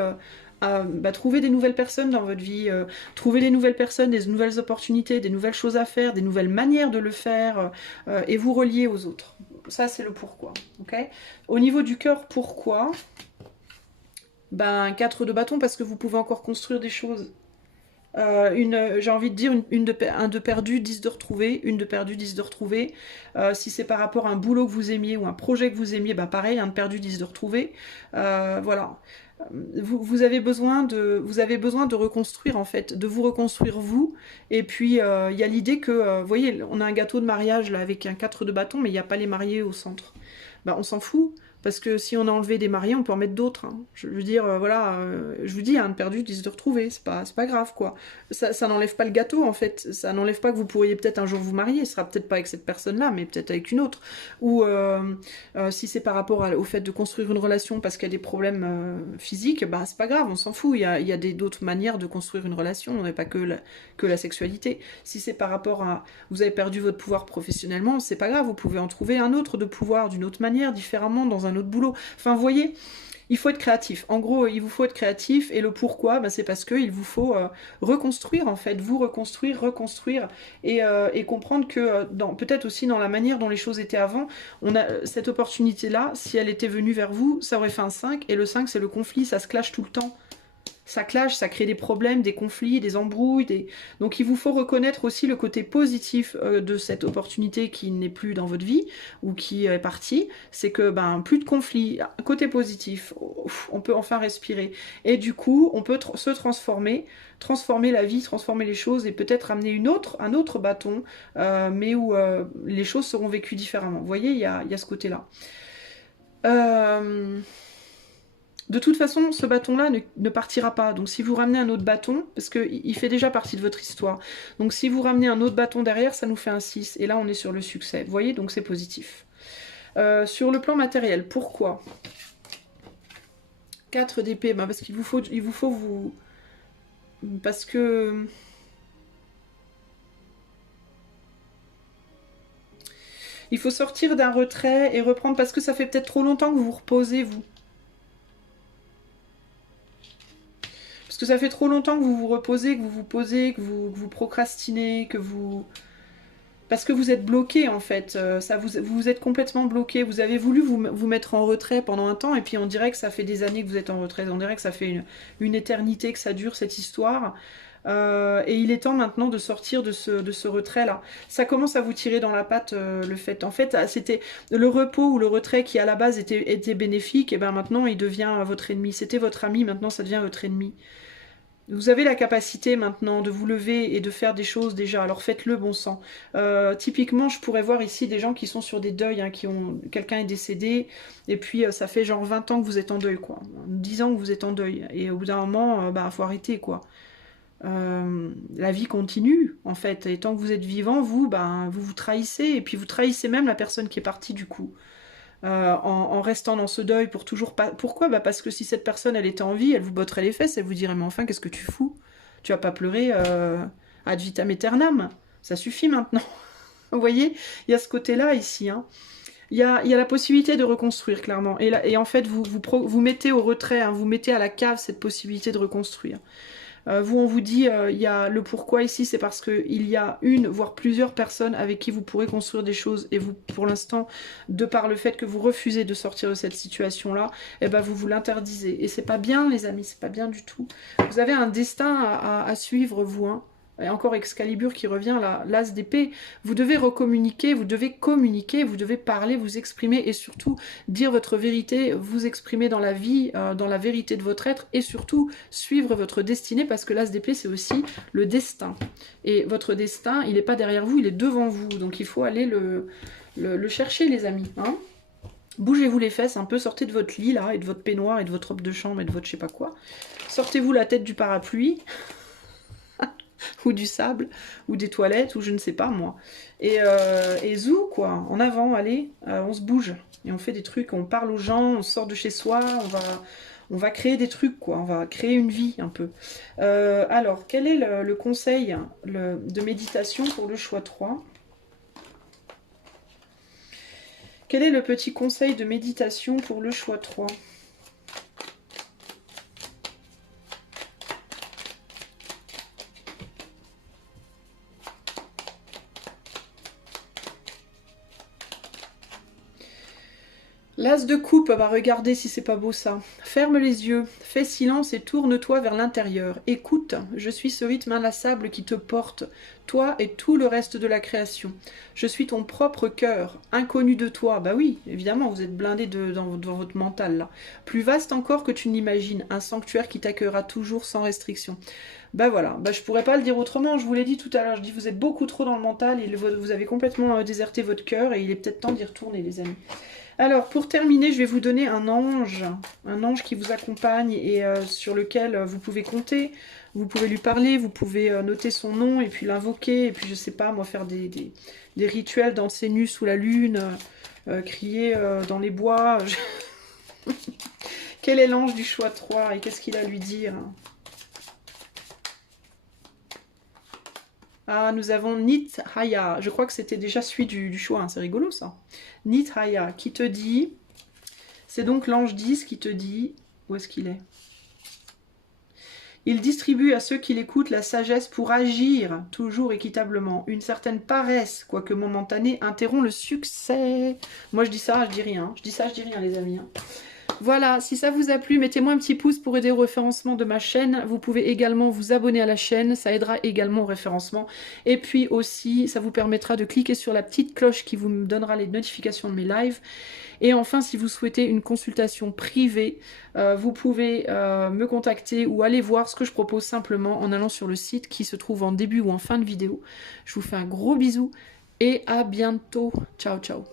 trouver des nouvelles personnes dans votre vie, trouver des nouvelles personnes, des nouvelles opportunités, des nouvelles choses à faire, des nouvelles manières de le faire et vous relier aux autres. Ça c'est le pourquoi. Okay, au niveau du cœur, pourquoi? 4 de bâton parce que vous pouvez encore construire des choses. J'ai envie de dire un de perdu, 10 de retrouvé, une de perdu, 10 de retrouvé. Si c'est par rapport à un boulot que vous aimiez ou un projet que vous aimiez, pareil, un de perdu, 10 de retrouvé. Voilà. Vous avez besoin de reconstruire en fait, de vous reconstruire vous. Et puis il y a l'idée que, vous voyez, on a un gâteau de mariage là avec un 4 de bâton, mais il n'y a pas les mariés au centre. On s'en fout. Parce que si on a enlevé des mariés, on peut en mettre d'autres. Hein. Je veux dire, voilà, je vous dis, un de perdu, 10 de retrouvé, c'est pas grave, quoi. Ça n'enlève pas le gâteau, en fait. Ça n'enlève pas que vous pourriez peut-être un jour vous marier. Ce sera peut-être pas avec cette personne-là, mais peut-être avec une autre. Ou si c'est par rapport au fait de construire une relation parce qu'il y a des problèmes physiques, c'est pas grave, on s'en fout. Il y a d'autres manières de construire une relation, on n'est pas que la sexualité. Si c'est par rapport à... Vous avez perdu votre pouvoir professionnellement, c'est pas grave, vous pouvez en trouver un autre de pouvoir d'une autre manière, différemment, dans un autre boulot. Enfin, vous voyez, il faut être créatif. En gros, il vous faut être créatif, et le pourquoi, c'est parce qu'il vous faut reconstruire, en fait, vous reconstruire, et comprendre que, peut-être aussi dans la manière dont les choses étaient avant, on a cette opportunité-là, si elle était venue vers vous, ça aurait fait un 5, et le 5, c'est le conflit, ça se clash tout le temps. Ça clash, ça crée des problèmes, des conflits, des embrouilles. Donc il vous faut reconnaître aussi le côté positif de cette opportunité qui n'est plus dans votre vie ou qui est partie. C'est que plus de conflits, côté positif, on peut enfin respirer. Et du coup, on peut se transformer la vie, transformer les choses et peut-être amener un autre bâton, mais où les choses seront vécues différemment. Vous voyez, il y a ce côté-là. De toute façon, ce bâton-là ne partira pas. Donc si vous ramenez un autre bâton, parce qu'il fait déjà partie de votre histoire. Donc si vous ramenez un autre bâton derrière, ça nous fait un 6. Et là, on est sur le succès. Vous voyez, donc c'est positif. Sur le plan matériel, pourquoi 4 d'épée, bah parce qu'il vous faut vous... Parce que... Il faut sortir d'un retrait et reprendre, parce que ça fait peut-être trop longtemps que vous vous reposez, vous. Parce que ça fait trop longtemps que vous vous reposez, que vous vous posez, que vous procrastinez, que vous... Parce que vous êtes bloqué en fait, vous êtes complètement bloqué. Vous avez voulu vous mettre en retrait pendant un temps et puis on dirait que ça fait des années que vous êtes en retrait. On dirait que ça fait une éternité que ça dure cette histoire. Et il est temps maintenant de sortir de ce retrait-là. Ça commence à vous tirer dans la patte le fait. En fait, c'était le repos ou le retrait qui à la base était bénéfique, et bien maintenant il devient votre ennemi. C'était votre ami, maintenant ça devient votre ennemi. Vous avez la capacité maintenant de vous lever et de faire des choses déjà, alors faites-le bon sang. Typiquement, je pourrais voir ici des gens qui sont sur des deuils, hein, quelqu'un est décédé, et puis ça fait genre 20 ans que vous êtes en deuil, quoi. 10 ans que vous êtes en deuil, et au bout d'un moment, bah, faut arrêter, quoi. La vie continue, en fait, et tant que vous êtes vivant, vous vous trahissez, et puis vous trahissez même la personne qui est partie, du coup. En restant dans ce deuil pour toujours pas... Pourquoi? Bah parce que si cette personne elle était en vie, elle vous botterait les fesses, elle vous dirait mais enfin qu'est-ce que tu fous? Tu vas pas pleurer ad vitam aeternam, ça suffit maintenant. Vous voyez, il y a ce côté-là ici, hein. Il y a la possibilité de reconstruire clairement, et en fait vous mettez au retrait, hein, vous mettez à la cave cette possibilité de reconstruire. Vous, on vous dit, il y a le pourquoi ici, c'est parce qu'il y a une, voire plusieurs personnes avec qui vous pourrez construire des choses, et vous, pour l'instant, de par le fait que vous refusez de sortir de cette situation-là, eh ben, vous l'interdisez. Et c'est pas bien, les amis, c'est pas bien du tout. Vous avez un destin à suivre, vous, hein. Et encore Excalibur qui revient, l'as d'épée. Vous devez recommuniquer, vous devez communiquer, vous devez parler, vous exprimer et surtout dire votre vérité, vous exprimer dans la vie, dans la vérité de votre être et surtout suivre votre destinée parce que l'as d'épée c'est aussi le destin. Et votre destin, il n'est pas derrière vous, il est devant vous. Donc il faut aller le chercher les amis. Hein. Bougez-vous les fesses un peu, sortez de votre lit là et de votre peignoir et de votre robe de chambre et de votre je sais pas quoi. Sortez-vous la tête du parapluie. Ou du sable, ou des toilettes, ou je ne sais pas moi. Et zou, quoi, en avant, allez, on se bouge. Et on fait des trucs, on parle aux gens, on sort de chez soi, on va créer des trucs, quoi. On va créer une vie, un peu. Alors, quel est le conseil de méditation pour le choix 3 ? Quel est le petit conseil de méditation pour le choix 3 ? L'as de coupe, bah regardez si c'est pas beau ça. Ferme les yeux, fais silence et tourne-toi vers l'intérieur. Écoute, je suis ce rythme inlassable qui te porte, toi et tout le reste de la création. Je suis ton propre cœur, inconnu de toi. Bah oui, évidemment, vous êtes blindé dans votre mental là. Plus vaste encore que tu n'imagines, un sanctuaire qui t'accueillera toujours sans restriction. Bah voilà, bah je pourrais pas le dire autrement, je vous l'ai dit tout à l'heure, je dis vous êtes beaucoup trop dans le mental, et vous avez complètement déserté votre cœur et il est peut-être temps d'y retourner les amis. Alors, pour terminer, je vais vous donner un ange qui vous accompagne et sur lequel vous pouvez compter. Vous pouvez lui parler, vous pouvez noter son nom et puis l'invoquer. Et puis, je sais pas, moi, faire des rituels, danser nu sous la lune, crier dans les bois. Quel est l'ange du choix 3 et qu'est-ce qu'il a à lui dire ? Ah, nous avons Nithaya. Je crois que c'était déjà celui du choix. Hein. C'est rigolo, ça. Nithaya, qui te dit... C'est donc l'ange 10 qui te dit... Où est-ce qu'il est ? Il distribue à ceux qui l'écoutent la sagesse pour agir, toujours équitablement. Une certaine paresse, quoique momentanée, interrompt le succès. Moi, je dis ça, je dis rien. Je dis ça, je dis rien, les amis. Hein. Voilà, si ça vous a plu, mettez-moi un petit pouce pour aider au référencement de ma chaîne. Vous pouvez également vous abonner à la chaîne, ça aidera également au référencement. Et puis aussi, ça vous permettra de cliquer sur la petite cloche qui vous donnera les notifications de mes lives. Et enfin, si vous souhaitez une consultation privée, vous pouvez me contacter ou aller voir ce que je propose simplement en allant sur le site qui se trouve en début ou en fin de vidéo. Je vous fais un gros bisou et à bientôt. Ciao, ciao.